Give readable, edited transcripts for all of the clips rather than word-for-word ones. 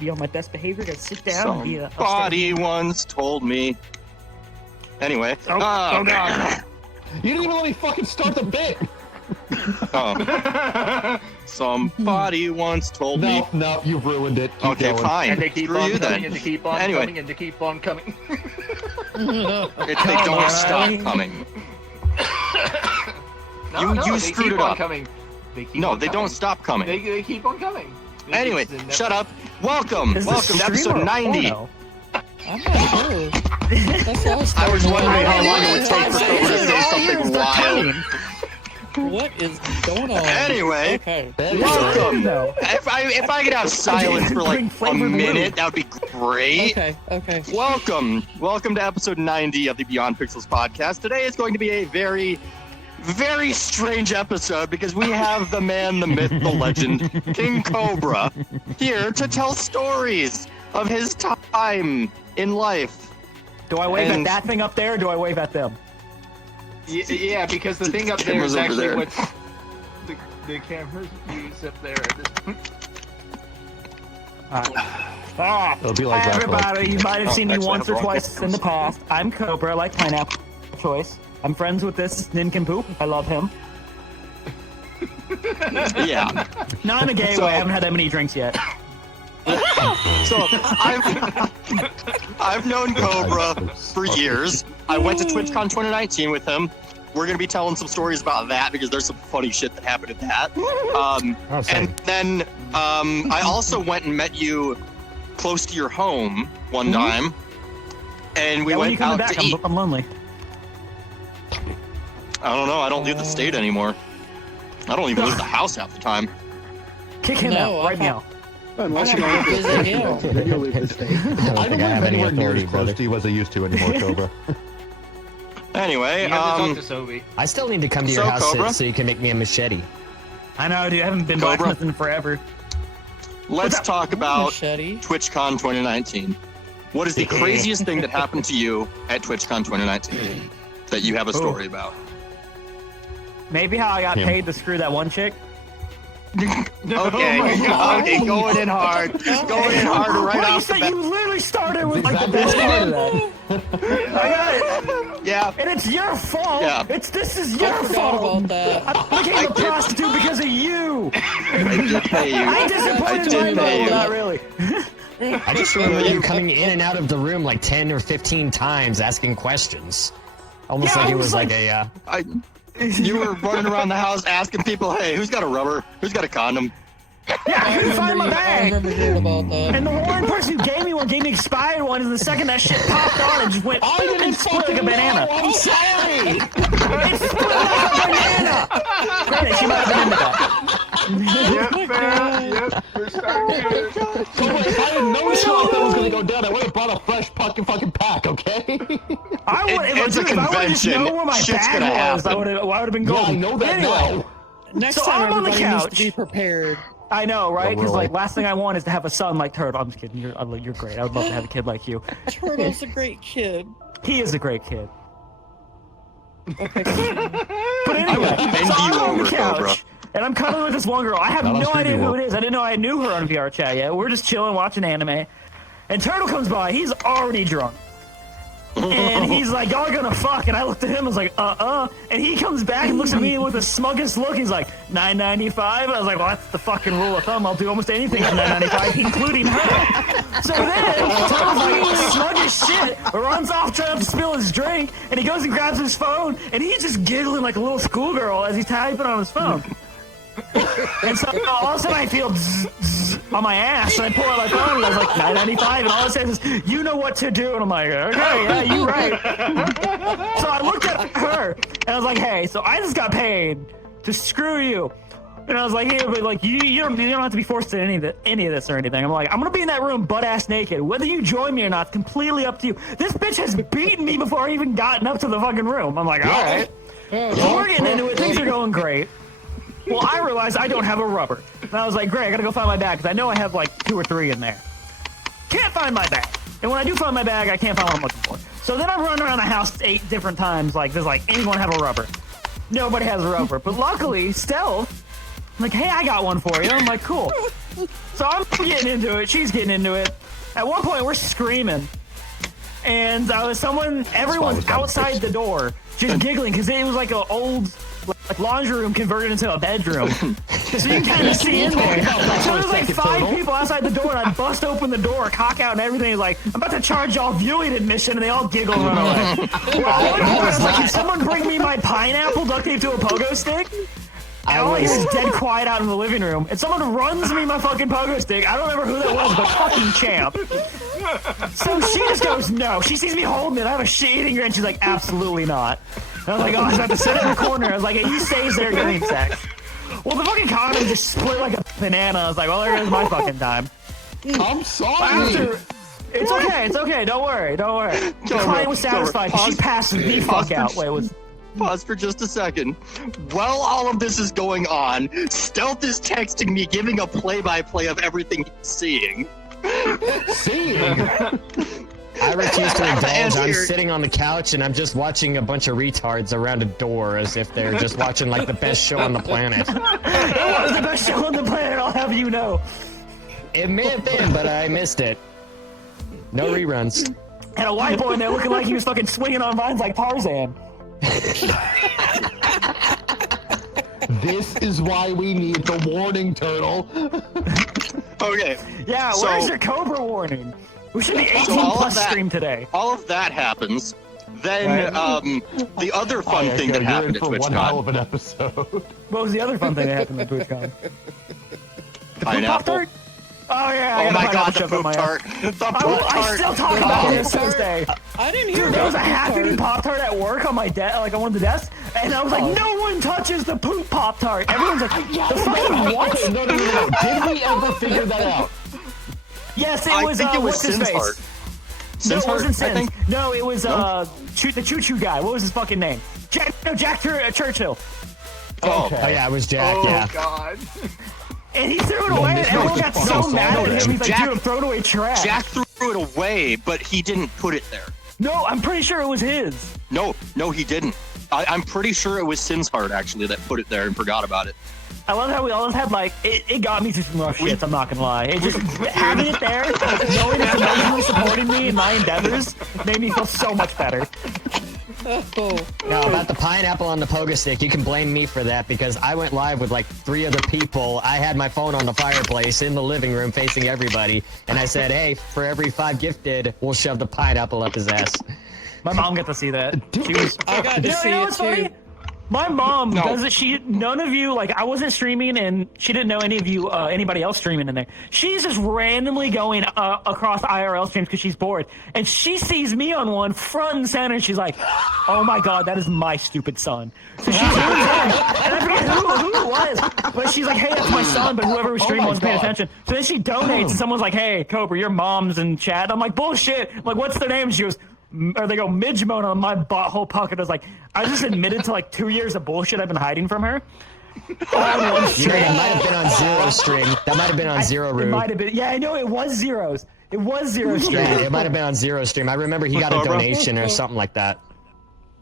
be on my best behavior. Gotta sit down and be a... Somebody once told me. Anyway. Oh God. You didn't even let me fucking start the bit. Oh. Somebody once told me. No, you've ruined it. Keep Okay, going. fine. And they keep Screw on you coming, then. and they keep on Anyway. coming, and they keep on coming. They don't stop coming. No, you they screwed keep it on up. coming. They keep No, on they coming. don't stop coming. They keep on coming. They Anyway, just never- shut up. Welcome Is to this episode stream or 90. porno? I'm not sure. That's what I was wondering how long it would take wondering. for someone to say something wild. What is going on? Anyway, Okay. welcome. No. If I could have silence for like Bring a flavored minute, lube. that would be great. Okay. Welcome to episode 90 of the Beyond Pixels podcast. Today is going to be a very, very strange episode because we have the man, the myth, the legend, King Cobra, here to tell stories of his time in life. Do I wave And- at that thing up there, or do I wave at them? Yeah, because the thing up there Camera's is over actually there. what the camera's used up there at this point. It'll be like Hi, that, everybody. You might have Oh, seen me actually, I once have or wrong twice in cameras. the past. I'm Cobra, like pineapple choice. I'm friends with this nincompoop. I love him. Yeah. Not in a gay So- way. I haven't had that many drinks yet. So I've known Cobra for years. I went to TwitchCon 2019 with him. We're gonna be telling some stories about that because there's some funny shit that happened at that. And then I also went and met you close to your home one time, and we Yeah, when you went coming out back, to eat. I'm lonely. I don't know. I don't leave the state anymore. I don't even leave the house half the time. Kick him No, out right I now. Unless I'm you gonna visit him. then you'll leave the state. I don't think I have live any anywhere near authority, as close brother. to you as I used to anymore, Cobra. Anyway, You have to talk to Sobe. I still need to come to your So, house Cobra? so you can make me a machete. I know, dude. I haven't been Cobra? blacksmithing in forever. let's talk about Machete. TwitchCon 2019. What is the craziest thing that happened to you at TwitchCon 2019 that you have a story about? Maybe how I got Him. paid to screw that one chick. Okay, okay, going in hard right Well, you off the said bat. you literally started with like the best part of that. I got it. Yeah, And it's your fault. Yeah. This is I your forgot fault. about that. I became a I did- prostitute because of you. I did pay you. I I disappointed did my pay mom. you. Not really. I just remember you coming in and out of the room like 10 or 15 times asking questions. Almost Yeah, like I it was was like a, You were running around the house asking people, "Hey, who's got a rubber? Who's got a condom?" Yeah, I couldn't find my I bag. remember hearing about that. And the one person who gave me one gave me expired one, and the second that shit popped on, it just went and split like a banana. I'm sorry. It split like a banana. Granted, she might have been into that. Yep, man. Yep, we're starting good. Cobra, if I had known shit like that was gonna go down, I would have brought a fresh fucking pack, okay? I would, It's a if I would just convention. know where my Shit's bag gonna was, happen. I would have been Yeah, I golden. know that Anyway, now. Next So time, I'm on the everybody needs to couch. be prepared. I know, right? Because really? like last thing I want is to have a son like Turtle. I'm just kidding. You're great. I would love to have a kid like you. Turtle's a great kid. He is a great kid. Okay. But anyway, bend so I'm you on the over, couch, Cobra. and I'm cuddling with this one girl. I have Not on no idea Scooby who Doo. it is. I didn't know I knew her on VR chat yet. We're just chilling, watching anime. And Turtle comes by. He's already drunk. And he's like, y'all are gonna fuck. And I looked at him, I was like, And he comes back and looks at me with the smuggest look. He's like, $9.95? I was like, well, that's the fucking rule of thumb. I'll do almost anything for $9.95, including her. So then, Turtle's like, smug as shit, runs off trying to spill his drink, and he goes and grabs his phone, and he's just giggling like a little schoolgirl as he's typing on his phone. And so all of a sudden I feel zzz, zzz on my ass, and I pull out my phone, and I was like, $9.95, and all it says is, you know what to do, and I'm like, okay, yeah, you right. So I looked at her, and I was like, hey, so I just got paid to screw you. And I was like, hey, but like, you don't have to be forced to any of this or anything. I'm like, I'm gonna be in that room butt-ass naked. Whether you join me or not, it's completely up to you. This bitch has beaten me before I even gotten up to the fucking room. I'm like, all right. So we're getting into it. Things are going great. Well, I realized I don't have a rubber. And I was like, great, I gotta go find my bag, because I know I have like 2 or 3 in there. Can't find my bag. And when I do find my bag, I can't find what I'm looking for. So then I'm running around the house 8 different times, like, does like anyone have a rubber? Nobody has a rubber. But luckily, Stealth, like, hey, I got one for you. I'm like, cool. So I'm getting into it. She's getting into it. At one point, we're screaming, and everyone's outside the door, just giggling because it was like an old laundry room converted into a bedroom. So you can kind of see in there. So there's like 5 people outside the door, and I bust open the door, cock out, and everything is like, I'm about to charge y'all viewing admission, and they all giggle and run away. I was like, can someone bring me my pineapple duct taped to a pogo stick? And all I hear is dead quiet out in the living room. And someone runs me my fucking pogo stick. I don't remember who that was, but fucking Champ. So she just goes, no. She sees me holding it. I have a shit-eating grin. She's like, absolutely not. And I was like, oh, I was about to sit in the corner. I was like, hey, he stays there getting sex. Well, the fucking condom just split like a banana. I was like, well, there goes my fucking time. I'm sorry. It's okay. Don't worry. The client was satisfied. She passed the fuck out. Wait, Pause for just a second. While all of this is going on, Stealth is texting me, giving a play-by-play of everything he's seeing. I refuse to indulge. I'm sitting on the couch and I'm just watching a bunch of retards around a door as if they're just watching like the best show on the planet. It was the best show on the planet, I'll have you know. It may have been, but I missed it. No reruns. And a white boy in there looking like he was fucking swinging on vines like Tarzan. This is why we need the warning, Turtle. Okay. Yeah, so, where's your Cobra warning? We should be 18 plus stream today. All of that happens. Then, the other fun thing that happened at TwitchCon. One hell of an episode. What was the other fun thing that happened at TwitchCon? The Pineapple. Oh yeah! Oh my god, the poop tart! The poop tart! I still talk about this to this day. I didn't hear Dude, there was a about half-eaten Pop-Tart at work on my desk, like on one of the desks, and I was like, no one touches the poop Pop-Tart. Everyone's like, the fucking what? Okay, no. Did we ever figure that out? Yes, it was. I think it was what's his face? Sin's No, it wasn't Heart, I Sins. think. No, it was the choo-choo guy. What was his fucking name? Jack Churchill. Oh, Oh yeah, it was Jack. Oh Yeah. god. And he threw it away, and everyone got so mad at him. He's like, Jack- dude, I'm throwing away trash. Jack threw it away, but he didn't put it there. No, I'm pretty sure it was his. No, he didn't. I'm pretty sure it was Sin's Heart, actually, that put it there and forgot about it. I love how we always had, like, it got me through some rough shit, I'm not gonna lie. It just, having it there, knowing it's emotionally supporting me in my endeavors, made me feel so much better. Oh. No, about the pineapple on the pogo stick, you can blame me for that because I went live with like 3 other people. I had my phone on the fireplace in the living room facing everybody, and I said, hey, for every 5 gifted, we'll shove the pineapple up his ass. My mom got to see that. She was. I got to see you know it what's funny? too. My mom does it. None of you, like, I wasn't streaming, and she didn't know any of you, anybody else streaming in there. She's just randomly going across IRL streams because she's bored, and she sees me on one front and center, and she's like, "Oh my god, that is my stupid son." So she's and I forget who it was, but she's like, "Hey, that's my son," but whoever was streaming wasn't paying attention. So then she donates, and someone's like, "Hey, Cobra, your mom's in chat." I'm like, "Bullshit!" I'm like, what's their name? She goes. Or they go Midgemone on my butthole pocket. I was like, I just admitted to like 2 years of bullshit I've been hiding from her. All in one stream. It might have been on Zero stream. That might have been on Zero It Room. might have been. Yeah, I know it was Zero's. It was Zero stream. Yeah, it might have been on Zero stream. I remember he got a donation or something like that.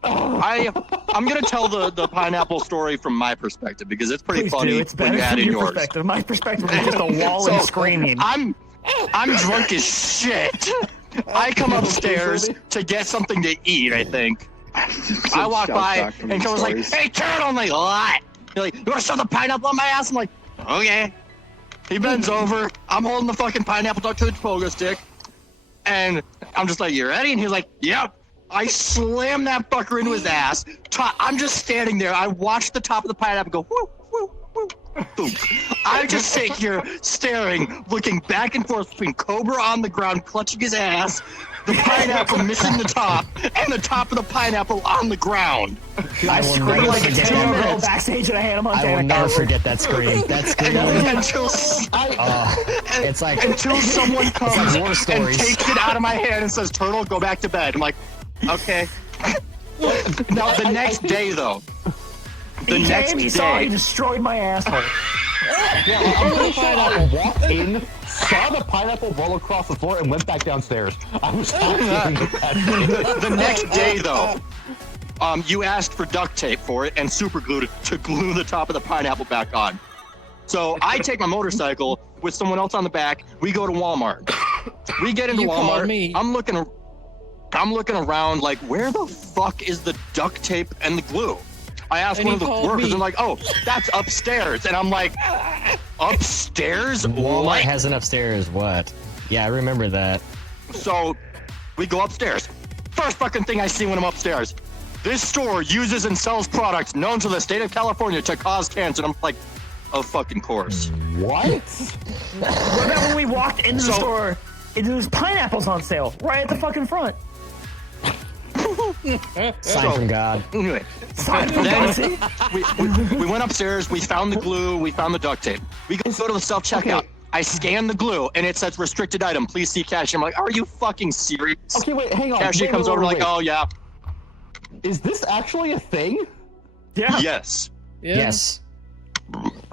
I'm gonna tell the pineapple story from my perspective because it's pretty Please funny do. It's when better you add from in your yours. perspective. My perspective is just a wall and screaming. I'm drunk as shit. I come upstairs to get something to eat, I think. I walk by and Turtle's like, "Hey, Turtle!" I'm like, "What?" You're like, "You want to shove the pineapple on my ass?" I'm like, "Okay." He bends over. I'm holding the fucking pineapple tucked to the pogo stick. And I'm just like, "You ready?" And he's like, "Yep." I slam that fucker into his ass. I'm just standing there. I watch the top of the pineapple go, whoo, whoo, whoo, boom. I just sit here staring, looking back and forth between Cobra on the ground, clutching his ass, the pineapple missing the top, and the top of the pineapple on the ground. I screamed like a 10-year-old girl backstage at a Hannah Montana. I will never forget that scream. That scream. It's like until someone comes war and stories. takes it out of my hand and says, "Turtle, go back to bed." I'm like, okay. Now the next day, though. He saw he destroyed my asshole. Yeah, I'm pretty sure I walked in, saw the pineapple roll across the floor, and went back downstairs. I was The next day, though, you asked for duct tape for it and super glue to glue the top of the pineapple back on. So I take my motorcycle with someone else on the back. We go to Walmart. We get into You called Walmart. me. I'm looking around like, where the fuck is the duct tape and the glue? I asked And one you of the called workers, me. and like, oh, that's upstairs. And I'm like, upstairs? Walmart What? has an upstairs. What? Yeah, I remember that. So we go upstairs. First fucking thing I see when I'm upstairs. This store uses and sells products known to the state of California to cause cancer. And I'm like, of fucking course. What? What about when we walked into the store and there was pineapples on sale right at the fucking front? Sign from God. Anyway, Sign from then God, see? we went upstairs. We found the glue. We found the duct tape. We go to the self checkout. I scan the glue and it says restricted item. Please see cashier. I'm like, are you fucking serious? Okay, wait, hang on. Cashier comes over like, oh yeah, Is this actually a thing? Yeah. yes. Yeah. Yes.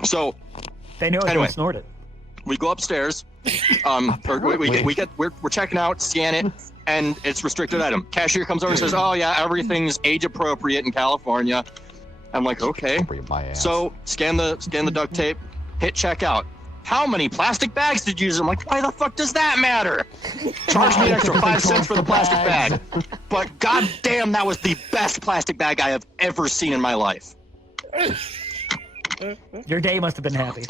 So They knew I was Anyway. gonna snort it. we go upstairs. We're checking out, scan it, and it's restricted item. Cashier comes over and says, oh yeah, everything's age appropriate in California. I'm like, okay. My ass. So scan the duct tape, hit checkout. How many plastic bags did you use? I'm like, why the fuck does that matter? Charge me an extra 5 cents for the plastic bag. But goddamn, that was the best plastic bag I have ever seen in my life. Your day must have been happy.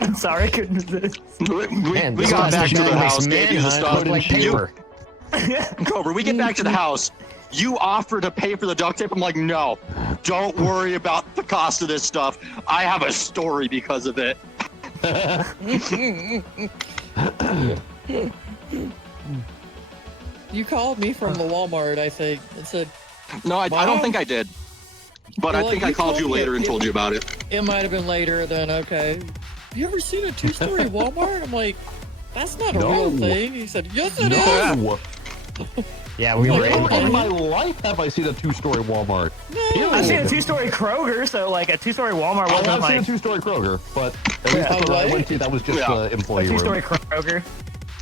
I'm sorry, I couldn't resist. Man, We this got back plastic to the bag house, makes gave you the manhunt stuff. look like paper. Cobra, we get back to the house. You offer to pay for the duct tape. I'm like, no, don't worry about the cost of this stuff. I have a story because of it. You called me from the Walmart, I think, and said No, I don't think I did. But Well, I think you I called told you me later and it- told you about it. it might have been later. Then okay. You ever seen a 2-story Walmart? I'm like, that's not a No. real thing. He said, yes, it is. No! Yeah, we were Never in in. my life have I seen a two-story Walmart. I've seen a 2-story Kroger, so like a 2-story Walmart I wasn't have seen a like two-story Kroger, but at least the store I went to, that was just Yeah. the a employee 2-story room. Kroger.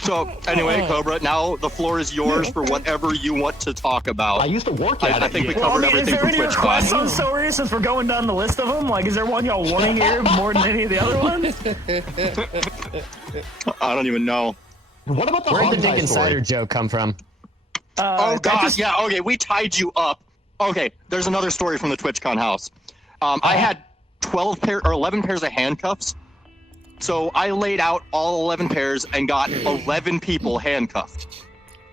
So anyway, Cobra, now the floor is yours for whatever you want to talk I about. used to work at I it. think we Well, I covered mean, is everything there from any requests on TwitchCon. stories since we're going down the list of them? Like, is there one y'all want to hear more than any of the other ones? I don't even know. What about the Where'd the Honkai Dick Insider story? joke come from? Oh that god, just- yeah, okay, we tied you up. Okay, there's another story from the TwitchCon house. I had 11 pairs of handcuffs. So I laid out all 11 pairs and got 11 people handcuffed.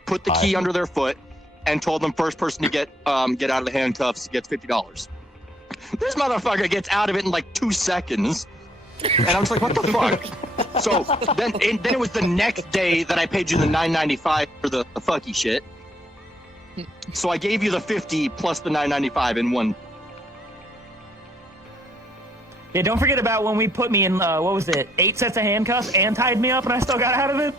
Put the key under their foot and told them first person to get out of the handcuffs gets $50. This motherfucker gets out of it in like 2 seconds. And I'm just like, what the fuck? So then it was the next day that I paid you the $9.95 for the fucky shit. So I gave you the 50 plus the $9.95 in one. Yeah, don't forget about when we put me in, what was it, 8 sets of handcuffs and tied me up and I still got out of it?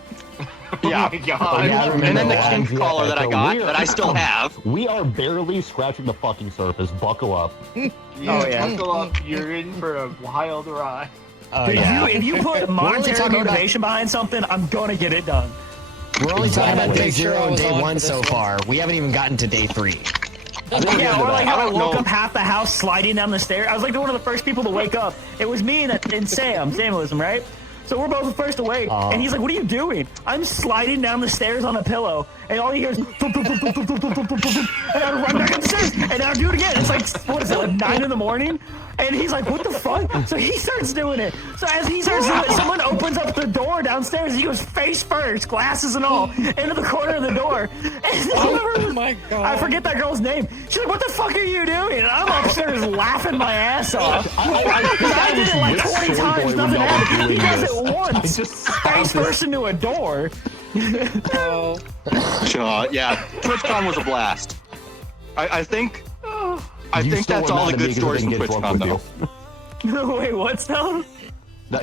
Yeah. Oh my god. Yeah, I remember And then the that. kink collar that I got that I still have. We are barely scratching the fucking surface. Buckle up. Yeah, Oh, yeah. buckle up. You're in for a wild ride. Oh, Dude, yeah. if you put monetary talking about- motivation behind something, I'm gonna get it done. We're only talking about day Make sure 0 I and was day on 1 for so this far. We haven't even gotten to day 3. Yeah, or like how I don't woke know. up half the house sliding down the stairs. I was like one of the first people to wake up. It was me and Samuelism, right? So we're both the first awake, and he's like, "What are you doing?" I'm sliding down the stairs on a pillow, and all he hears, thump, thump, thump, thump, thump, thump, thump, thump, thump, and I run back upstairs, and I do it again. It's like, what is it, like 9 in the morning? And he's like, "What the fuck?" So he starts doing it. So as he starts doing it, someone opens up the door downstairs. He goes face first, glasses and all, into the corner of the door. And Oh my god. I forget that girl's name. She's like, "What the fuck are you doing?" And I'm upstairs laughing my ass off. Because I did it like 20 times, nothing happened. He does it once, face first into a door. Oh. Yeah, TwitchCon was a blast. I think You still that's were all mad the at good me 'cause I stories from didn't get drunk TwitchCon with though. you. Wait, what's that?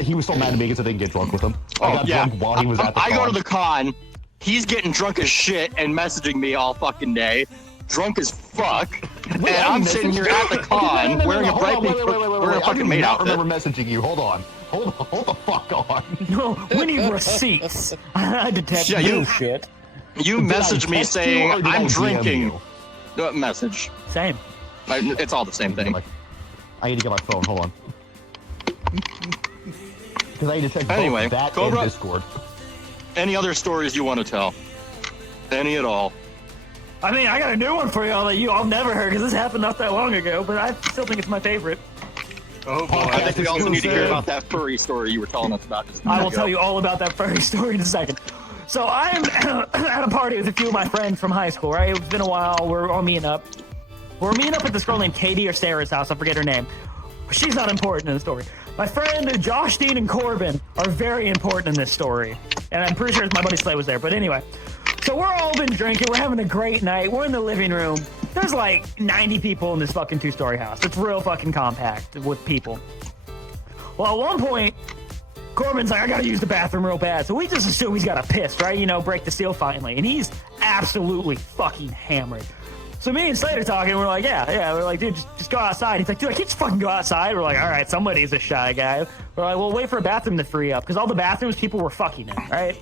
He was so mad at me because I didn't get drunk with him. I Oh got yeah, drunk while he was at the I go to con. the con. He's getting drunk as shit and messaging me all fucking day, drunk as fuck, and I'm sitting here at the con wearing a bright pink, wearing a fucking made I outfit. remember messaging you. Hold the fuck on. No, we need receipts. I detect Yeah, you- bullshit. You Did I messaged me text you saying or did I I'm DM drinking. you? Message. Same. It's all the same thing. I need to get my phone. Hold on. Because I need to check Anyway, both that Cobra- and Discord. Any other stories you want to tell? Any at all? I mean, I got a new one for y'all that you all never heard because this happened not that long ago, but I still think it's my favorite. Oh boy. I think we also need to hear about that furry story you were telling us about. Just a I will minute tell ago. you all about that furry story in a second. So I'm at a party with a few of my friends from high school, right? It's been a while. We're all meeting up. We're meeting up at this girl named Katie or Sarah's house. I forget her name. She's not important in the story. My friend Josh, Dean, and Corbin are very important in this story. And I'm pretty sure my buddy Slay was there. But anyway, so we're all been drinking. We're having a great night. We're in the living room. There's like 90 people in this fucking two-story house. It's real fucking compact with people. Well, at one point, Corbin's like, I gotta use the bathroom real bad. So we just assume he's got a piss, right? You know, break the seal finally. And he's absolutely fucking hammered. So me and Slade are talking, we're like, yeah. We're like, dude, just go outside. He's like, dude, I can't just fucking go outside. We're like, all right, somebody's a shy guy. We're like, well, wait for a bathroom to free up. Because all the bathrooms people were fucking in, right?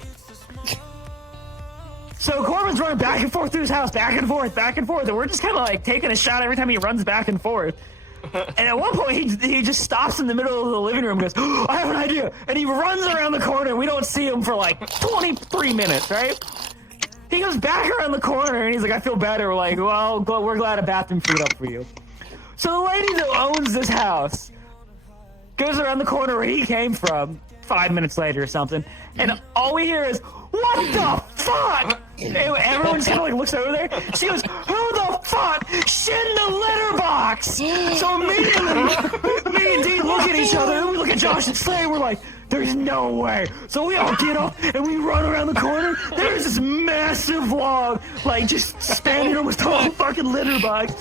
So Corbin's running back and forth through his house, back and forth. And we're just kind of like taking a shot every time he runs back and forth. And at one point, he just stops in the middle of the living room and goes, oh, I have an idea. And he runs around the corner. And we don't see him for like 23 minutes, right? He goes back around the corner and he's like, I feel better. We're like, well, we're glad a bathroom freed up for you. So the lady that owns this house goes around the corner where he came from 5 minutes later or something. And all we hear is, what the fuck? And everyone just kind of like looks over there. She goes, who the fuck shit in the litter box? So immediately, me and Dean look at each other and we look at Josh and Slay and we're like, there's no way. So we all get up and we run around the corner. There's this massive log, like just spanning almost the whole fucking litter box.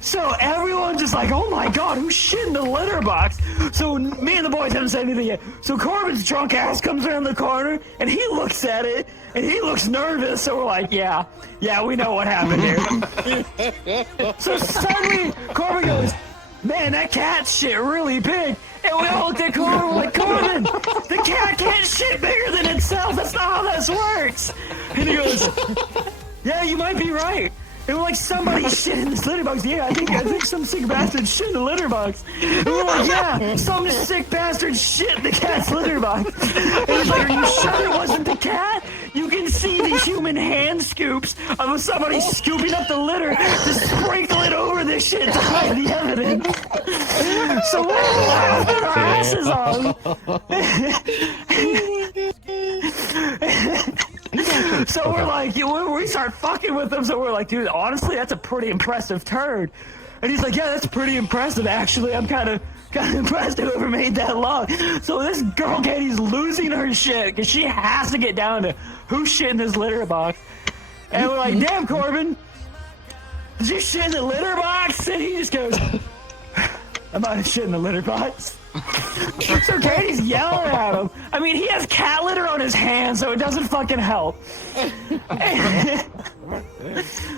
So everyone just like, oh my god, who's shit in the litter box? So me and the boys haven't said anything yet. So Corbin's drunk ass comes around the corner and he looks at it and he looks nervous. So we're like, yeah, we know what happened here. So suddenly Corbin goes, man, that cat shit really big. And we all looked at Corbin, we're like, Corbin, the cat can't shit bigger than itself. That's not how this works. And he goes, yeah, you might be right. And we're like, somebody shit in this litter box. Yeah, I think some sick bastard shit in the litter box. And we're like, yeah, some sick bastard shit in the cat's litter box. And he's like, are you sure it wasn't the cat? You can see the human hand scoops of somebody scooping up the litter to sprinkle it over this shit to hide the evidence. So we're laughing our asses off. So we're like, we start fucking with him. So we're like, dude, honestly, that's a pretty impressive turd. And he's like, yeah, that's pretty impressive, actually. I'm kind of impressed whoever made that log. So this girl Katie's losing her shit because she has to get down to who's shit in this litter box. And we're like, damn, Corbin, did you shit in the litter box? And he just goes, I might have shit in the litter box. So Katie's yelling at him. I mean, he has cat litter on his hands, so it doesn't fucking help.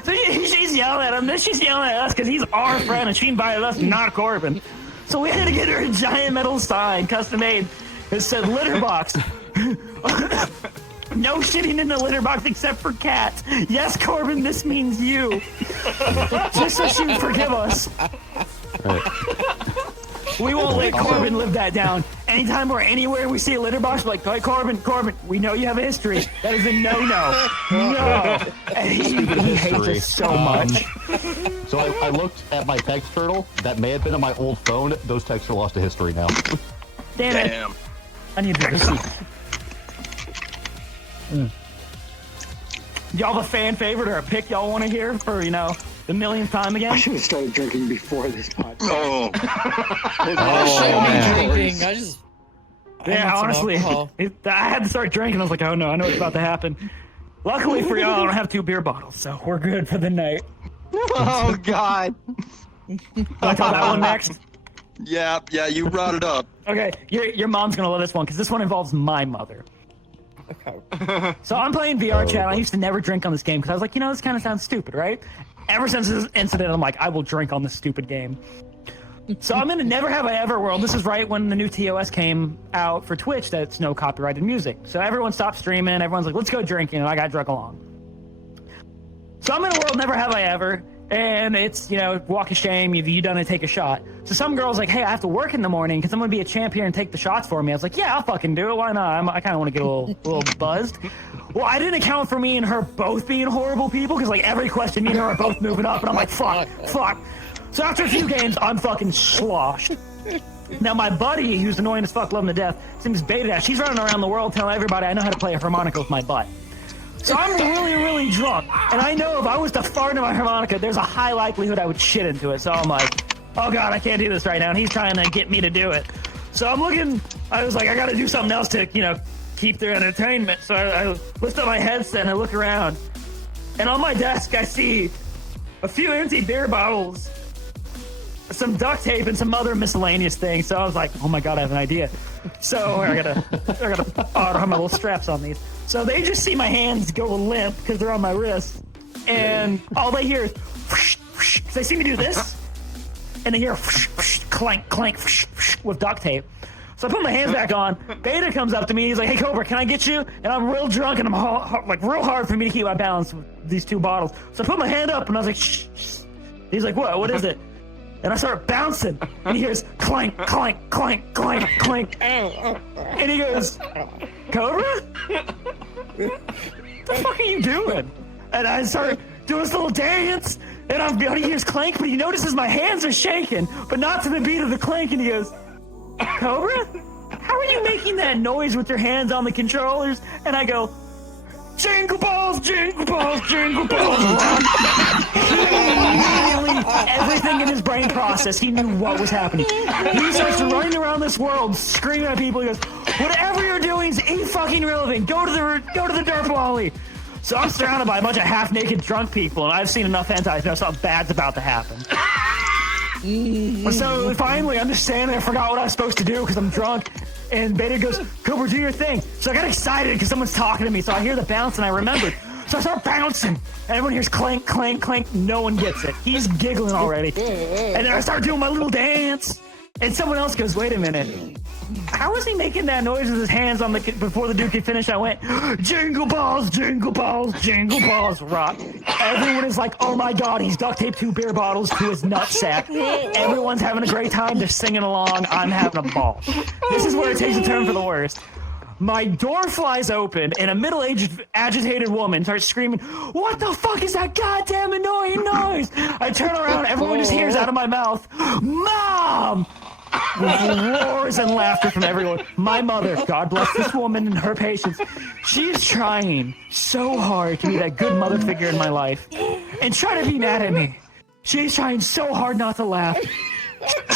So she's yelling at him, then she's yelling at us because he's our friend and she invited us, not Corbin. So we had to get her a giant metal sign, custom made. It said litter box. No shitting in the litter box except for cats. Yes, Corbin, this means you. Just so she would forgive us. We won't let Corbin live that down. Anytime we're anywhere we see a litter box, we're like, hey, Corbin, we know you have a history. That is a no-no. No. And he hates us so much. So I looked at my text turtle. That may have been on my old phone. Those texts are lost to history now. Damn it. Damn. I need the receipt. Y'all have a fan favorite or a pick y'all want to hear for, the millionth time again? I should have started drinking before this podcast. Oh. I should be drinking. I want some honestly, alcohol. I had to start drinking. I was like, oh no, I know what's about to happen. Luckily for y'all, I don't have 2 beer bottles, so we're good for the night. Oh, God. I tell that one next? Yeah, you brought it up. Okay, your mom's gonna love this one, because this one involves my mother. Okay. So I'm playing VR chat. I used to never drink on this game, because I was like, this kind of sounds stupid, right? Ever since this incident, I'm like, I will drink on this stupid game. So I'm in a Never Have I Ever world. This is right when the new TOS came out for Twitch that's no copyrighted music. So everyone stopped streaming. Everyone's like, let's go drinking. And I got drunk along. So I'm in a world Never Have I Ever. And it's, you know, walk of shame, you done to take a shot. So some girl's like, hey, I have to work in the morning. Can someone be a champ here and take the shots for me? I was like, yeah, I'll fucking do it. Why not? I kind of want to get a little buzzed. Well, I didn't account for me and her both being horrible people because, like, every question, me and her are both moving up. And I'm like, fuck. So after a few games, I'm fucking sloshed. Now, my buddy, who's annoying as fuck, loving to death, his name is Beta Dash. He's running around the world telling everybody I know how to play a harmonica with my butt. So I'm really, really drunk, and I know if I was to fart into my harmonica, there's a high likelihood I would shit into it. So I'm like, oh god, I can't do this right now, and he's trying to get me to do it. So I was like, I gotta do something else to, you know, keep their entertainment. So I lift up my headset and I look around, and on my desk I see a few empty beer bottles, some duct tape, and some other miscellaneous things. So I was like, oh my god, I have an idea. So I gotta, oh, I don't have my little straps on these. So they just see my hands go limp because they're on my wrists, and all they hear is whoosh, whoosh. They see me do this, and they hear whoosh, whoosh, clank, clank, whoosh, whoosh, with duct tape. So I put my hands back on. Beta comes up to me. He's like, hey, Cobra, can I get you? And I'm real drunk, and I'm like real hard for me to keep my balance with these two bottles. So I put my hand up, and I was like, shh, shh. He's like, what is it? And I start bouncing, and he hears clank, clank, clank, clank, clank. And he goes, Cobra? What the fuck are you doing? And I start doing this little dance, and he hears clank, but he notices my hands are shaking, but not to the beat of the clank, and he goes, Cobra? How are you making that noise with your hands on the controllers? And I go, jingle balls, jingle balls, jingle balls. Immediately, everything in his brain processed. He knew what was happening. He starts running around this world, screaming at people. He goes, whatever you're doing is fucking irrelevant. Go to the dirt wally. So I'm surrounded by a bunch of half-naked drunk people, and I've seen enough hentai to know something bad's about to happen. So finally, understanding, I forgot what I was supposed to do because I'm drunk. And Beta goes, Cobra, do your thing. So I got excited because someone's talking to me. So I hear the bounce and I remembered. So I start bouncing. And everyone hears clank, clank, clank. No one gets it. He's giggling already. And then I start doing my little dance. And someone else goes, wait a minute. How was he making that noise with his hands on before the dude could finish? I went, jingle balls, jingle balls, jingle balls, rock. Everyone is like, oh my god, he's duct taped 2 beer bottles to his nutsack. Everyone's having a great time, they're singing along, I'm having a ball. This is where it takes a turn for the worst. My door flies open, and a middle-aged, agitated woman starts screaming, what the fuck is that goddamn annoying noise? I turn around, everyone just hears out of my mouth, Mom! Roars and laughter from everyone. My mother, God bless this woman and her patience, she's trying so hard to be that good mother figure in my life and try to be mad at me. She's trying so hard not to laugh.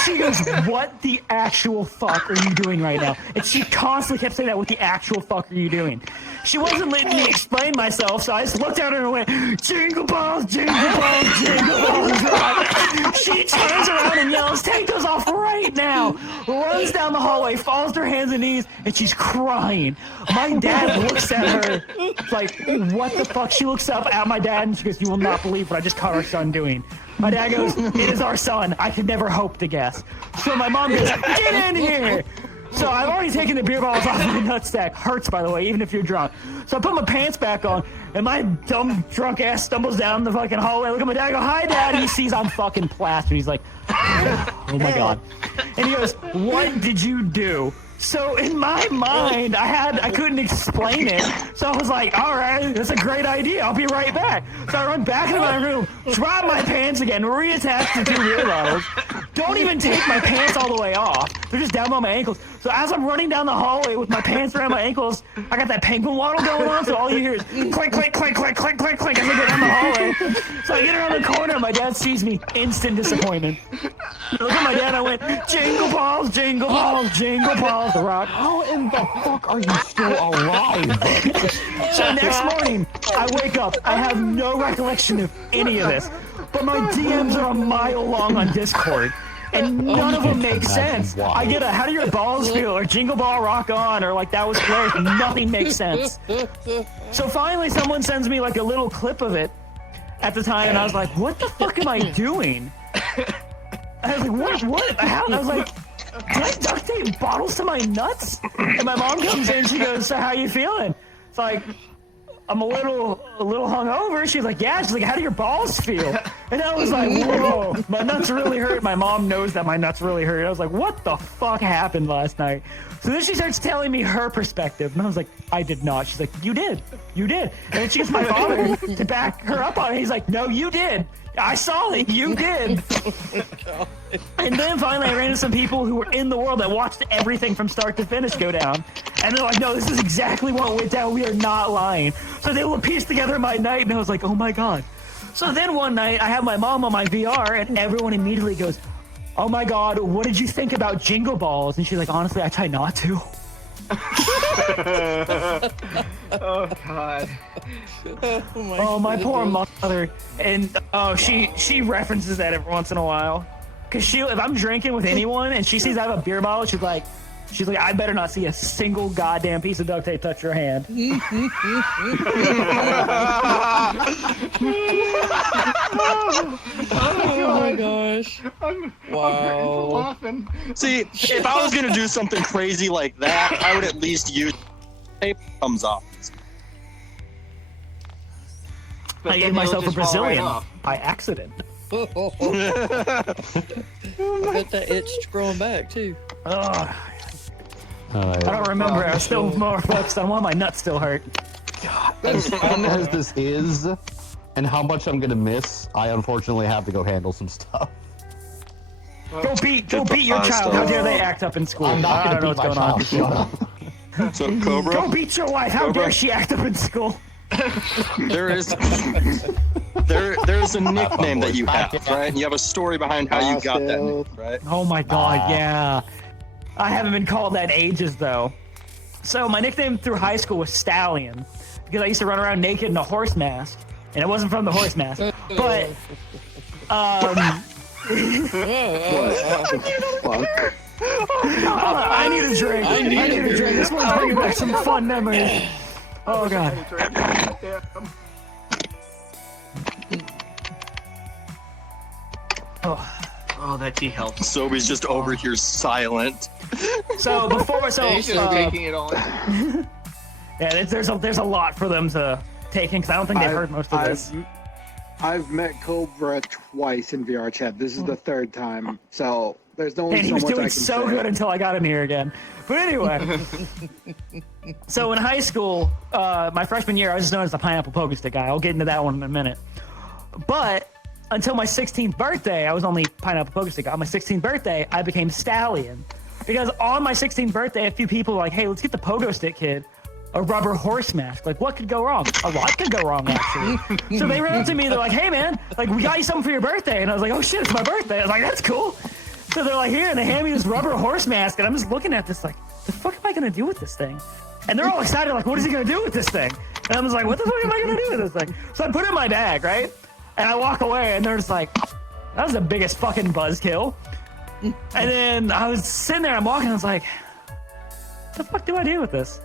She goes, what the actual fuck are you doing right now? And she constantly kept saying that, what the actual fuck are you doing? She wasn't letting me explain myself, so I just looked at her and went, jingle balls, jingle balls, jingle balls. She turns around and yells, take those off right now. Runs down the hallway, falls to her hands and knees, and she's crying. My dad looks at her like, what the fuck? She looks up at my dad and she goes, you will not believe what I just caught our son doing. My dad goes, it is our son. I could never hope to guess. So my mom goes, get in here. So I've already taken the beer bottles off my nutsack. Hurts, by the way, even if you're drunk. So I put my pants back on, and my dumb drunk ass stumbles down the fucking hallway. I look at my dad, I go, hi, Dad. He sees I'm fucking plastered. He's like, oh my God. And he goes, what did you do? So in my mind, I couldn't explain it. So I was like, all right, that's a great idea. I'll be right back. So I run back into my room, drop my pants again, reattach the 2 beer bottles. Don't even take my pants all the way off. They're just down by my ankles. So as I'm running down the hallway with my pants around my ankles, I got that penguin waddle going on. So all you hear is clink, clink, clink, clink, clink, clink, clink as I go down the hallway. So I get around the corner, and my dad sees me. Instant disappointment. I look at my dad, I went, jingle balls, jingle balls, jingle balls, the rock. How in the fuck are you still alive? So next morning, I wake up. I have no recollection of any of this. But my DMs are a mile long on Discord. And none of them make sense. I get a, how do your balls feel? Or jingle ball rock on? Or like, that was hilarious. Nothing makes sense. So finally, someone sends me like a little clip of it at the time. And I was like, what the fuck am I doing? I was like, what? How? I was like, did I duct tape bottles to my nuts? And my mom comes in, she goes, so how you feeling? It's like, I'm a little hungover. She's like, yeah. She's like, how do your balls feel? And I was like, whoa, my nuts really hurt. My mom knows that my nuts really hurt. I was like, what the fuck happened last night? So then she starts telling me her perspective, and I was like, I did not. She's like, you did. And then she gets my father to back her up on it. He's like, no, you did. I saw it. You did. And then finally I ran into some people who were in the world that watched everything from start to finish go down. And they're like, no, this is exactly what went down. We are not lying. So they will piece together my night, and I was like, oh my God. So then one night I have my mom on my VR, and everyone immediately goes, oh my God, what did you think about Jingle Balls? And she's like, honestly, I try not to. Oh God. Oh, my poor mother. And she references that every once in a while. Cause if I'm drinking with anyone and she sees I have a beer bottle, she's like, I better not see a single goddamn piece of duct tape touch your hand. Oh my gosh. Wow. Laughing. See, if I was gonna do something crazy like that, I would at least use tape thumbs off. But I then gave myself a it'll just fall right Brazilian off. by accident. I bet that itch's growing back too. Ugh. I don't remember. I was still more focused on why my nuts still hurt. As fun as this is, and how much I'm gonna miss, I unfortunately have to go handle some stuff. Go beat your child. How dare they act up in school? I'm not I gonna don't know beat what's my going on. child. Shut up. So Cobra, Go beat your wife. How Cobra. dare she act up in school? there's a nickname that you have, right? You have a story behiand how you got that nickname, right? Oh my God, yeah. I haven't been called that in ages though. So my nickname through high school was Stallion because I used to run around naked in a horse mask, and it wasn't from the horse mask, but Fuck. I need a drink. I need a drink. This one's bringing back some fun memories. Oh God. Oh, that tea helps. Sobe's just over here silent. So before, He's just taking it all in. yeah, there's a lot for them to take in because I don't think they've heard most of this. I've met Cobra twice in VR chat. This is the third time, so there's only And he so was much I doing can so say. good until I got in here again. But anyway, so in high school, my freshman year, I was just known as the pineapple pogo stick guy. I'll get into that one in a minute. But until my 16th birthday, I was only pineapple pogo stick guy. On my 16th birthday, I became Stallion. Because on my 16th birthday, a few people were like, hey, let's get the pogo stick kid a rubber horse mask. Like, what could go wrong? A lot could go wrong, actually. So they ran up to me, they're like, hey, man, like, we got you something for your birthday. And I was like, oh, shit, it's my birthday. I was like, that's cool. So they're like, here, and they hand me this rubber horse mask, and I'm just looking at this like, the fuck am I going to do with this thing? And they're all excited, like, what is he going to do with this thing? And I was like, what the fuck am I going to do with this thing? So I put it in my bag, right? And I walk away, and they're just like, that was the biggest fucking buzzkill. And then I was sitting there, I'm walking, I was like, what the fuck do I do with this?